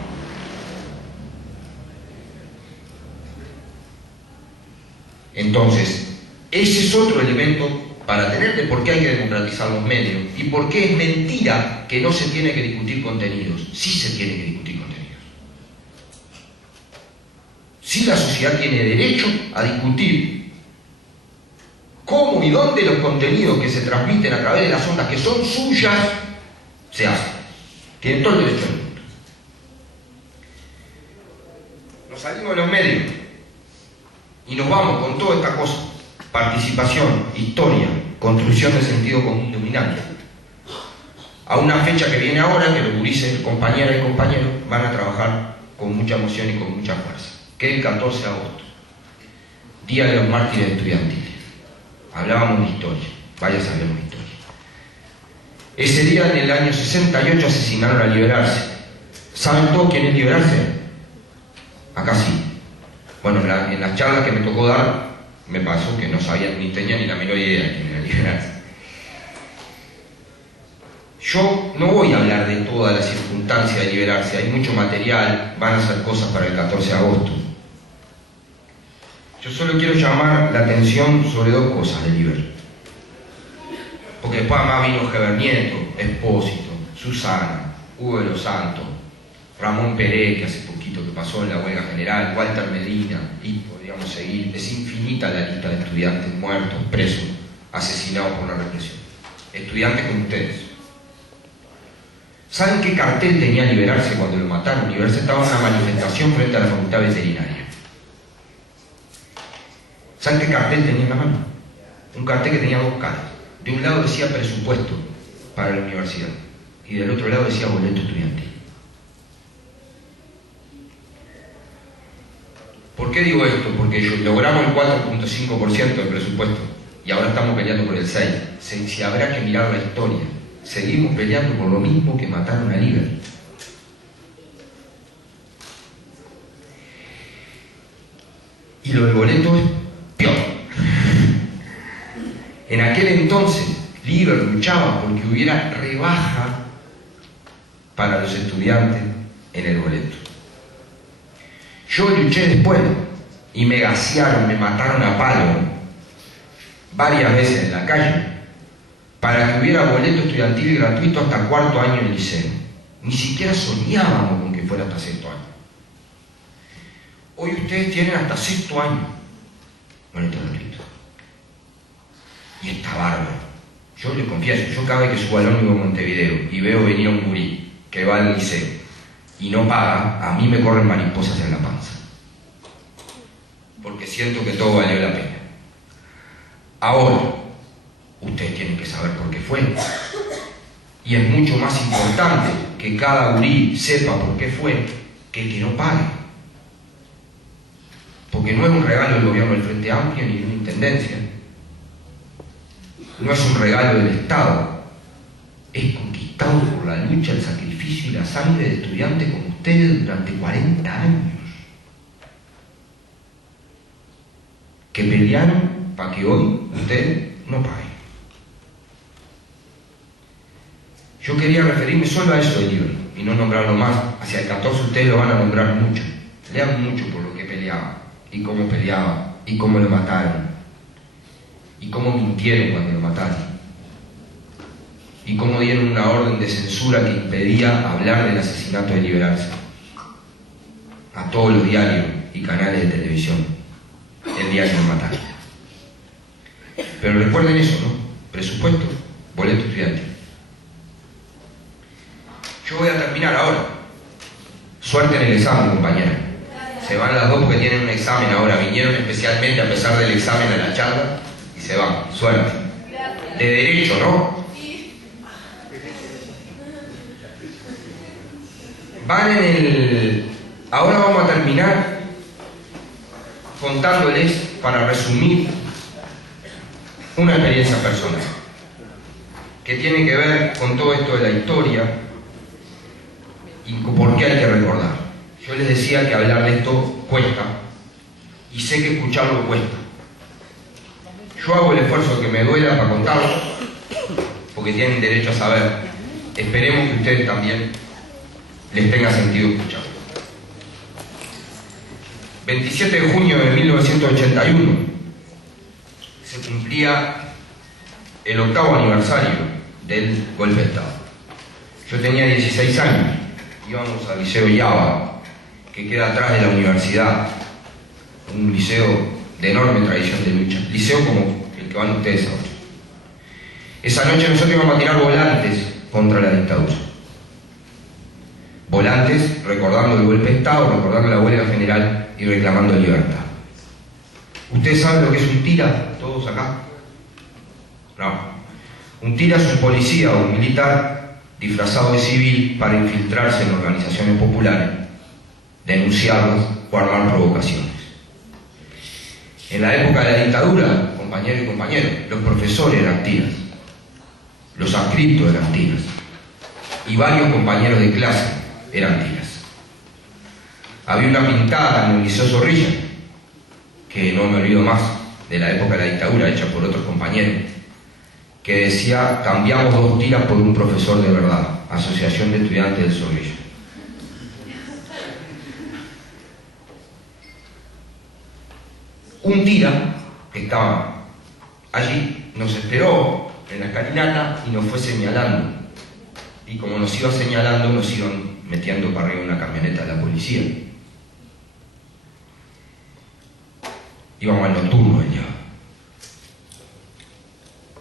Entonces, ese es otro elemento para tener de por qué hay que democratizar los medios y por qué es mentira que no se tiene que discutir contenidos. Sí se tiene que discutir contenidos. Sí, la sociedad tiene derecho a discutir cómo y dónde los contenidos que se transmiten a través de las ondas que son suyas se hacen. Tienen todo el derecho del mundo. Nos salimos de los medios y nos vamos con toda esta cosa: participación, historia, construcción de sentido común dominante, a una fecha que viene ahora, que los gurises, compañeras y compañeros, van a trabajar con mucha emoción y con mucha fuerza, que es el 14 de agosto, Día de los Mártires Estudiantiles. Hablábamos de historia, vaya sabemos historia. Ese día, en el año 68, asesinaron a Liberarse. ¿Saben todos quién es Liberarse? Acá sí. Bueno, en las charlas que me tocó dar, me pasó que no sabían ni tenían ni la menor idea de quién era Liberarse. Yo no voy a hablar de toda la circunstancia de Liberarse, hay mucho material, van a hacer cosas para el 14 de agosto. Yo solo quiero llamar la atención sobre dos cosas de Liber. Porque después además vino Heber Nieto, Espósito, Susana, Hugo de los Santos, Ramón Pérez, que hace poquito que pasó en la huelga general, Walter Medina, y podríamos seguir. Es infinita la lista de estudiantes muertos, presos, asesinados por la represión. Estudiantes como ustedes. ¿Saben qué cartel tenía Liberarse cuando lo mataron? Liberarse estaba en una manifestación frente a la Facultad Veterinaria. ¿Saben qué cartel tenía en la mano? Un cartel que tenía dos caras. De un lado decía presupuesto para la universidad y del otro lado decía boleto estudiantil. ¿Por qué digo esto? Porque logramos el 4.5% del presupuesto y ahora estamos peleando por el 6%. Si habrá que mirar la historia, seguimos peleando por lo mismo que mataron a Liber. Y lo del boleto es peor. En aquel entonces, Liber luchaba porque hubiera rebaja para los estudiantes en el boleto. Yo luché después y me gasearon, me mataron a palo varias veces en la calle para que hubiera boleto estudiantil gratuito hasta cuarto año del liceo. Ni siquiera soñábamos con que fuera hasta sexto año. Hoy ustedes tienen hasta sexto año boleto gratuito. Y está bárbaro. Yo les confieso, yo cada vez que subo al ómnibus a Montevideo y veo venir a un gurí que va al liceo y no paga, a mí me corren mariposas en la panza. Porque siento que todo valió la pena. Ahora, ustedes tienen que saber por qué fue. Y es mucho más importante que cada gurí sepa por qué fue que el que no pague. Porque no es un regalo del gobierno del Frente Amplio ni de una intendencia. No es un regalo del Estado. Es conquistado por la lucha, el sacrificio y la sangre de estudiantes como ustedes durante 40 años. Que pelearon para que hoy ustedes no paguen. Yo quería referirme solo a eso del libro y no nombrarlo más. Hacia el 14 ustedes lo van a nombrar mucho. Lean mucho por lo que peleaba y cómo peleaba y cómo lo mataron y cómo mintieron cuando lo mataron y cómo dieron una orden de censura que impedía hablar del asesinato de Liberarse a todos los diarios y canales de televisión el día que lo mataron. Pero recuerden eso, ¿no? Presupuesto, boleto estudiantil. Yo voy a terminar ahora. Suerte en el examen, compañera. Se van las dos porque tienen un examen ahora. Vinieron especialmente a pesar del examen a la charla y se van. Suerte. De derecho, ¿no? Van en el... Ahora vamos a terminar contándoles, para resumir, una experiencia personal que tiene que ver con todo esto de la historia y por qué hay que recordar. Yo les decía que hablar de esto cuesta y sé que escucharlo cuesta. Yo hago el esfuerzo que me duela para contarlo porque tienen derecho a saber. Esperemos que ustedes también les tenga sentido escucharlo. 27 de junio de 1981 se cumplía el 8º aniversario del golpe de Estado. Yo tenía 16 años, íbamos al Liceo Yaba, que queda atrás de la universidad, un liceo de enorme tradición de lucha, liceo como el que van ustedes ahora. Esa noche nosotros íbamos a tirar volantes contra la dictadura. Volantes recordando el golpe de Estado, recordando la huelga general y reclamando libertad. ¿Ustedes saben lo que es un tira? ¿Todos acá? No. Un tira es un policía o un militar disfrazado de civil para infiltrarse en organizaciones populares, denunciarlas o armar provocaciones. En la época de la dictadura, compañeros y compañeras, los profesores eran tiras, los adscriptos eran tiras y varios compañeros de clase eran tiras. Había una pintada en el Liceo Zorrilla, que no me olvido más, de la época de la dictadura, hecha por otros compañeros, que decía: cambiamos 2 tiras por un profesor de verdad, Asociación de Estudiantes del Zorrilla. Un tira que estaba allí nos esperó en la escalinata y nos fue señalando, y como nos iba señalando nos iban metiendo para arriba una camioneta de la policía. Íbamos al nocturno allá.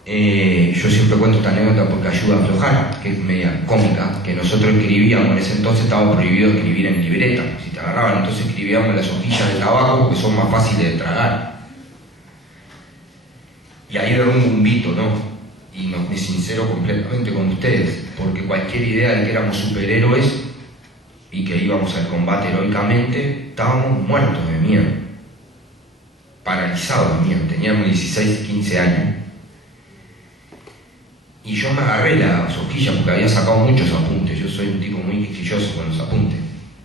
Yo siempre cuento esta anécdota porque ayuda a aflojar, que es media cómica, que nosotros escribíamos, en ese entonces estaba prohibido escribir en libreta, si te agarraban, entonces escribíamos en las hojillas de tabaco porque son más fáciles de tragar. Y ahí derrumbo un vito, ¿no? Y me sincero completamente con ustedes, porque cualquier idea de que éramos superhéroes y que íbamos al combate heroicamente, estábamos muertos de miedo, paralizados de miedo. Teníamos 16, 15 años. Y yo me agarré las hojillas porque había sacado muchos apuntes. Yo soy un tipo muy quisquilloso con los apuntes,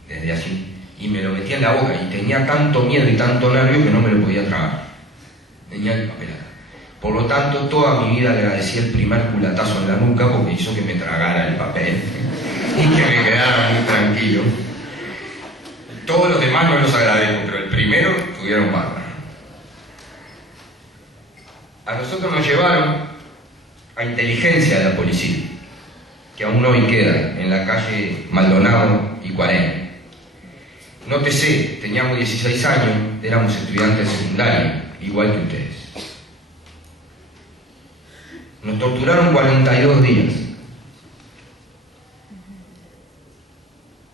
desde así. Y me lo metía en la boca y tenía tanto miedo y tanto nervio que no me lo podía tragar. Tenía el papel acá. Por lo tanto, toda mi vida le agradecí el primer culatazo en la nuca porque hizo que me tragara el papel y que me quedara muy tranquilo. Todos los demás no los agradezco, pero el primero tuvieron bárbaro. A nosotros nos llevaron a inteligencia de la policía, que aún hoy queda en la calle Maldonado y 40. Nótese, teníamos 16 años, éramos estudiantes de secundaria, igual que ustedes. Nos torturaron 42 días,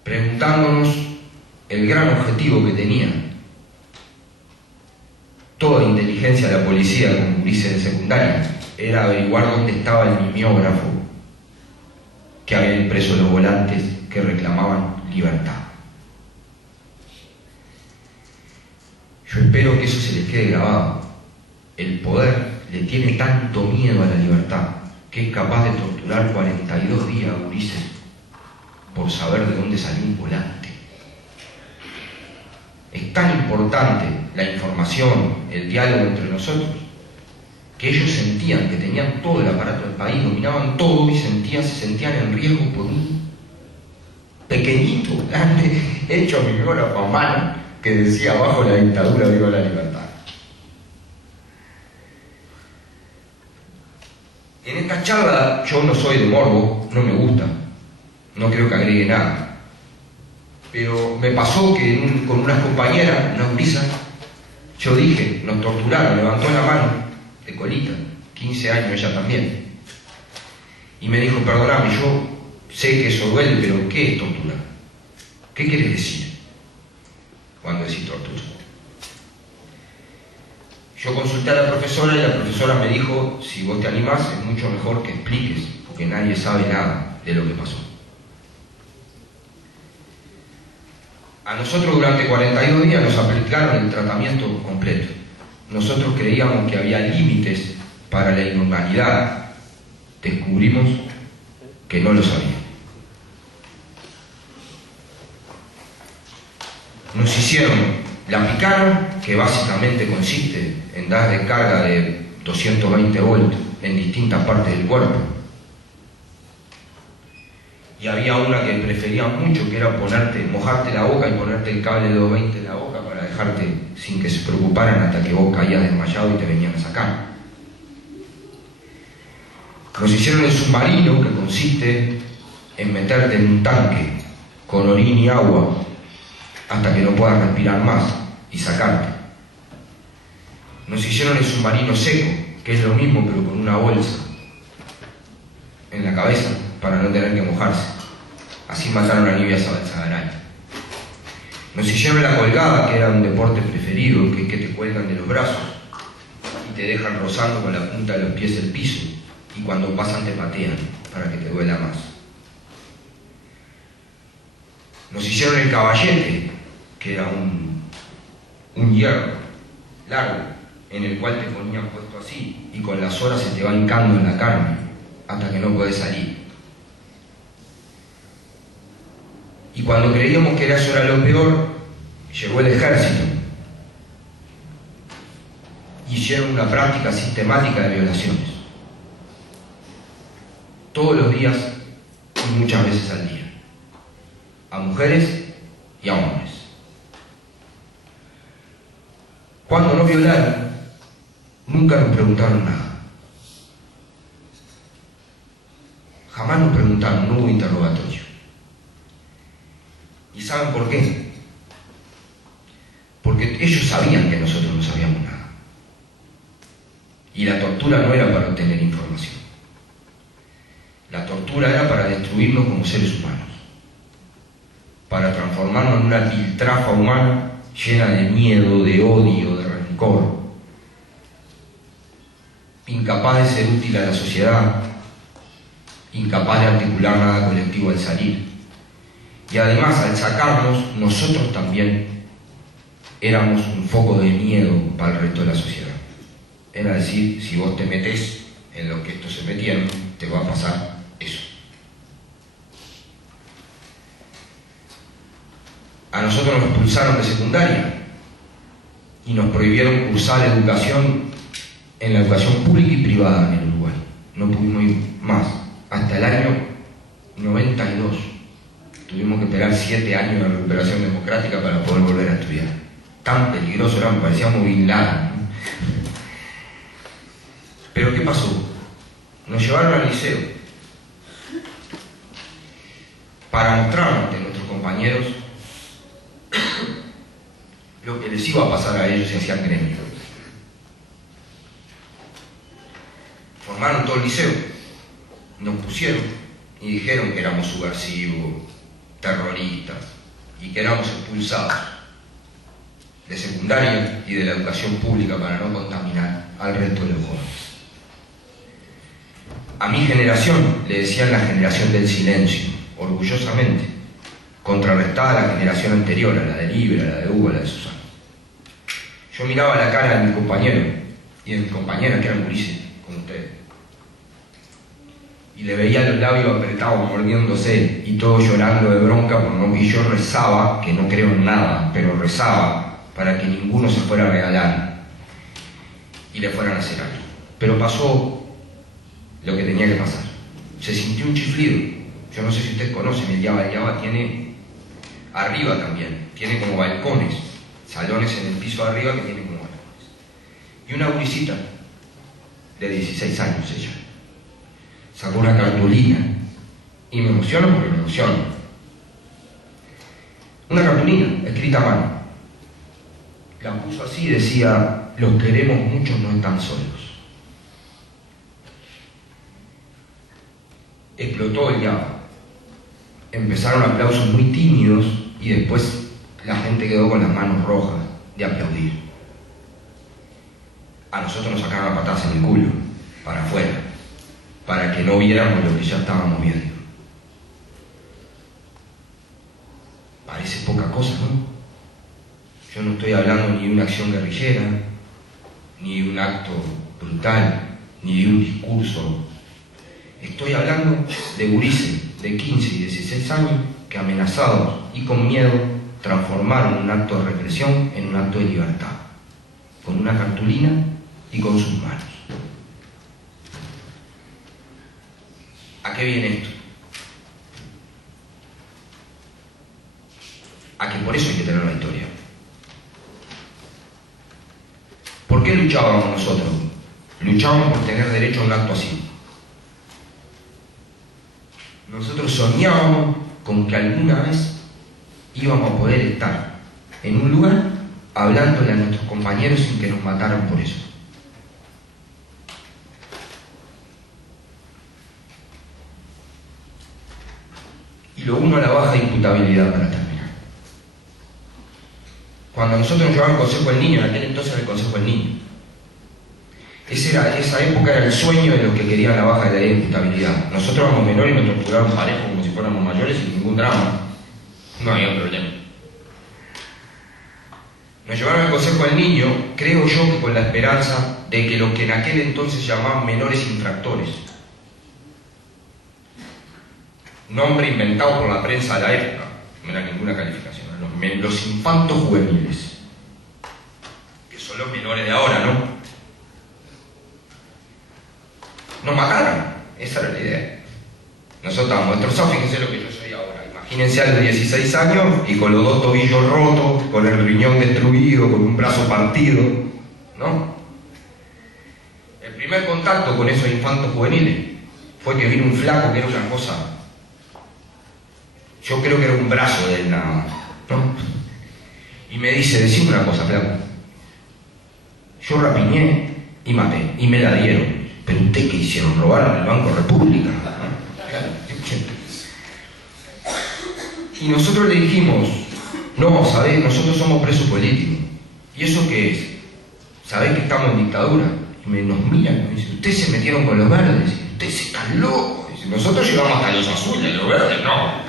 preguntándonos el gran objetivo que tenía toda inteligencia de la policía como gurises de secundaria, era averiguar dónde estaba el mimeógrafo que había impreso los volantes que reclamaban libertad. Yo espero que eso se les quede grabado. El poder le tiene tanto miedo a la libertad que es capaz de torturar 42 días a gurises por saber de dónde salió un volante. Es tan importante la información, el diálogo entre nosotros, que ellos sentían que tenían todo el aparato del país, dominaban todo y se sentían en riesgo por un pequeñito, grande, hecho mimeógrafo a mano que decía abajo la dictadura, viva la libertad. En esta charla yo no soy de morbo, no me gusta, no creo que agregue nada. Pero me pasó que con unas compañeras, unas gurisas, yo dije, nos torturaron, levantó la mano, de colita, 15 años ella también. Y me dijo, perdóname, yo sé que eso duele, pero ¿qué es tortura? ¿Qué quieres decir cuando decís tortura? Yo consulté a la profesora y la profesora me dijo, si vos te animás es mucho mejor que expliques, porque nadie sabe nada de lo que pasó. A nosotros durante 42 días nos aplicaron el tratamiento completo. Nosotros creíamos que había límites para la inhumanidad. Descubrimos que no lo había. Nos hicieron la picana, que básicamente consiste en dar descarga de 220 voltios en distintas partes del cuerpo. Y había una que prefería mucho, que era mojarte la boca y ponerte el cable de 220 en la boca para dejarte sin que se preocuparan hasta que vos caías desmayado y te venían a sacar. Nos hicieron el submarino, que consiste en meterte en un tanque con orín y agua hasta que no puedas respirar más y sacarte. Nos hicieron el submarino seco, que es lo mismo pero con una bolsa en la cabeza para no tener que mojarse. Así mataron a Nibia Sagaray. Nos hicieron la colgada, que era un deporte preferido, que es que te cuelgan de los brazos y te dejan rozando con la punta de los pies el piso, y cuando pasan te patean para que te duela más. Nos hicieron el caballete, que era un hierro largo en el cual te ponían puesto así y con las horas se te va hincando en la carne hasta que no puedes salir. Y cuando creíamos que eso era lo peor, llegó el ejército. Hicieron una práctica sistemática de violaciones. Todos los días y muchas veces al día. A mujeres y a hombres. Cuando nos violaron, nunca nos preguntaron nada. Jamás nos preguntaron, no hubo interrogatorio. ¿Y saben por qué? Porque ellos sabían que nosotros no sabíamos nada. Y la tortura no era para obtener información. La tortura era para destruirnos como seres humanos. Para transformarnos en una piltrafa humana llena de miedo, de odio, de rencor. Incapaz de ser útil a la sociedad. Incapaz de articular nada colectivo al salir. Y además, al sacarnos, nosotros también éramos un foco de miedo para el resto de la sociedad. Era decir, si vos te metés en lo que estos se metieron, te va a pasar eso. A nosotros nos expulsaron de secundaria y nos prohibieron cursar educación en la educación pública y privada en el Uruguay. No pudimos ir más hasta el año 92. Tuvimos que esperar 7 años de recuperación democrática para poder volver a estudiar. Tan peligroso era, me parecíamos Bin Laden, ¿no? Pero ¿qué pasó? Nos llevaron al liceo para mostrar ante nuestros compañeros lo que les iba a pasar a ellos si hacían gremio. Formaron todo el liceo, nos pusieron y dijeron que éramos subversivos, terroristas y que éramos expulsados de secundaria y de la educación pública para no contaminar al resto de los jóvenes. A mi generación le decían la generación del silencio, orgullosamente, contrarrestada a la generación anterior, a la de Libre, a la de Hugo, a la de Susana. Yo miraba la cara de mi compañero y de mi compañera, que eran gurises, como ustedes, y le veía los labios apretados, mordiéndose, y todo llorando de bronca por no, y yo rezaba, que no creo en nada, pero rezaba para que ninguno se fuera a regalar y le fueran a hacer algo. Pero pasó lo que tenía que pasar. Se sintió un chiflido. Yo no sé si ustedes conocen el Yaba tiene arriba también, tiene como balcones, salones en el piso de arriba que tienen como balcones. Y una gurisita de 16 años ella sacó una cartulina, y me emociono porque me emociono. Una cartulina escrita a mano. La puso así y decía: los queremos mucho, no están solos. Explotó el Yaba. Empezaron aplausos muy tímidos y después la gente quedó con las manos rojas de aplaudir. A nosotros nos sacaron a patadas en el culo, para afuera, para que no viéramos lo que ya estábamos viendo. Parece poca cosa, ¿no? Yo no estoy hablando ni de una acción guerrillera, ni de un acto brutal, ni de un discurso. Estoy hablando de gurises de 15 y 16 años que, amenazados y con miedo, transformaron un acto de represión en un acto de libertad, con una cartulina y con sus manos. ¿A qué viene esto? A que por eso hay que tener la historia. ¿Por qué luchábamos nosotros? Luchábamos por tener derecho a un acto así. Nosotros soñábamos con que alguna vez íbamos a poder estar en un lugar hablándole a nuestros compañeros sin que nos mataran por eso. Y lo uno a la baja de imputabilidad para terminar. Cuando nosotros nos llevaban al Consejo del Niño, en aquel entonces era el Consejo del Niño, esa época era el sueño de los que querían la baja de la ley de imputabilidad. Nosotros éramos menores y nos torturaron parejo como si fuéramos mayores sin ningún drama. No había problema. Nos llevaron al Consejo del Niño, creo yo que con la esperanza de que los que en aquel entonces llamaban menores infractores, nombre inventado por la prensa de la época, no era ninguna calificación, los infantos juveniles, que son los menores de ahora, ¿no? Nos mataron, esa era la idea. Nosotros estábamos destrozados, fíjense lo que yo soy ahora. Imagínense a los 16 años y con los 2 tobillos rotos, con el riñón destruido, con un brazo partido, ¿no? El primer contacto con esos infantos juveniles fue que vino un flaco que era una cosa, yo creo que era un brazo de él nada más, ¿no? Y me dice: decime una cosa, flaco, yo rapiñé y maté, y me la dieron. ¿Pero usted qué hicieron? ¿Robaron el Banco República? Y nosotros le dijimos: no, ¿sabés? Nosotros somos presos políticos. ¿Y eso qué es? ¿Sabés que estamos en dictadura? Y nos miran y me dicen: ustedes se metieron con los verdes, ustedes están locos. Dice, nosotros llegamos hasta los azules, los verdes no.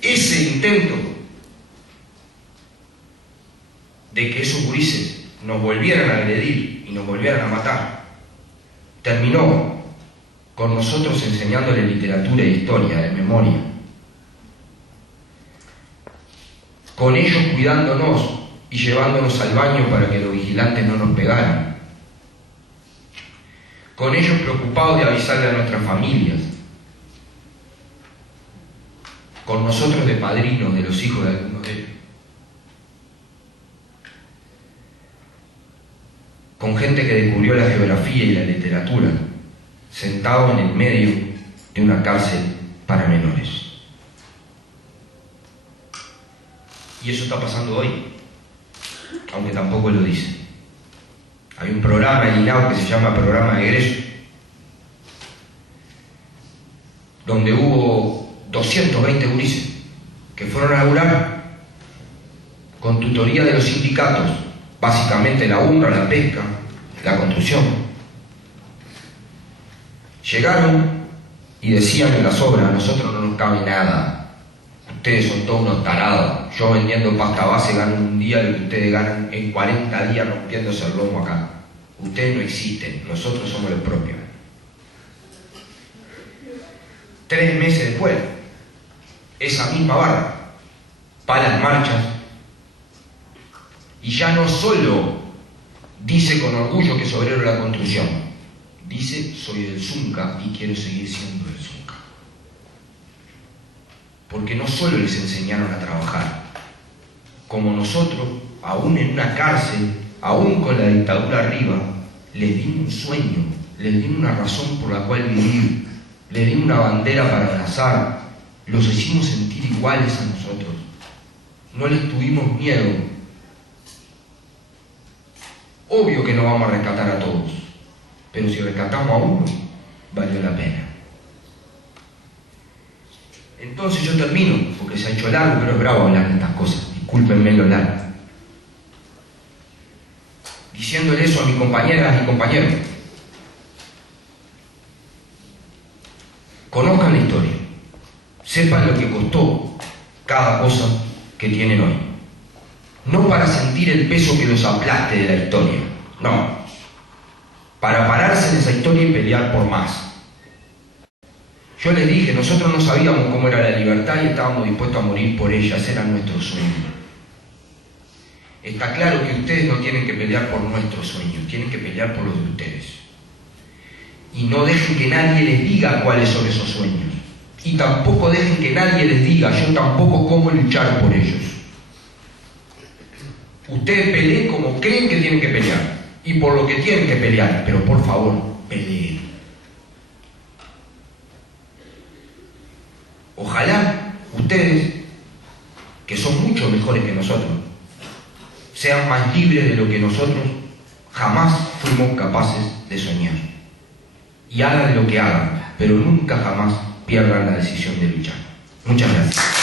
Ese intento de que esos gurises nos volvieran a agredir y nos volvieran a matar, terminó con nosotros enseñándole literatura e historia de memoria, con ellos cuidándonos y llevándonos al baño para que los vigilantes no nos pegaran, con ellos preocupados de avisarle a nuestras familias con nosotros de padrinos de los hijos de algunos de ellos, con gente que descubrió la geografía y la literatura, sentado en el medio de una cárcel para menores. Y eso está pasando hoy, aunque tampoco lo dice. Hay un programa en INAU que se llama Programa de Egreso, donde hubo 220 gurises que fueron a laburar con tutoría de los sindicatos, básicamente la UNRWA, la pesca, la construcción. Llegaron y decían en las obras: a nosotros no nos cabe nada, ustedes son todos unos tarados, yo vendiendo pasta base gano un día lo que ustedes ganan en 40 días rompiéndose el lomo acá. Ustedes no existen, nosotros somos los propios. 3 meses después, esa misma barra para las marchas, y ya no solo dice con orgullo que es obrero de la construcción, dice: soy del Zunca y quiero seguir siendo del Zunca. Porque no solo les enseñaron a trabajar, como nosotros, aún en una cárcel, aún con la dictadura arriba, les dimos un sueño, les dimos una razón por la cual vivir, les dimos una bandera para abrazar, los hicimos sentir iguales a nosotros, no les tuvimos miedo. Obvio que no vamos a rescatar a todos, pero si rescatamos a uno, valió la pena. Entonces yo termino, porque se ha hecho largo, pero es bravo hablar de estas cosas, discúlpenme lo largo, diciéndole eso a mis compañeras y compañeros. Conozcan la historia, sepan lo que costó cada cosa que tienen hoy. No para sentir el peso que los aplaste de la historia, no. Para pararse en esa historia y pelear por más. Yo les dije, nosotros no sabíamos cómo era la libertad y estábamos dispuestos a morir por ella, ese era nuestro sueño. Está claro que ustedes no tienen que pelear por nuestros sueños, tienen que pelear por los de ustedes. Y no dejen que nadie les diga cuáles son esos sueños. Y tampoco dejen que nadie les diga, yo tampoco cómo luchar por ellos. Ustedes peleen como creen que tienen que pelear y por lo que tienen que pelear, pero por favor, peleen. Ojalá ustedes, que son mucho mejores que nosotros, sean más libres de lo que nosotros jamás fuimos capaces de soñar. Y hagan lo que hagan, pero nunca jamás pierdan la decisión de luchar. Muchas gracias.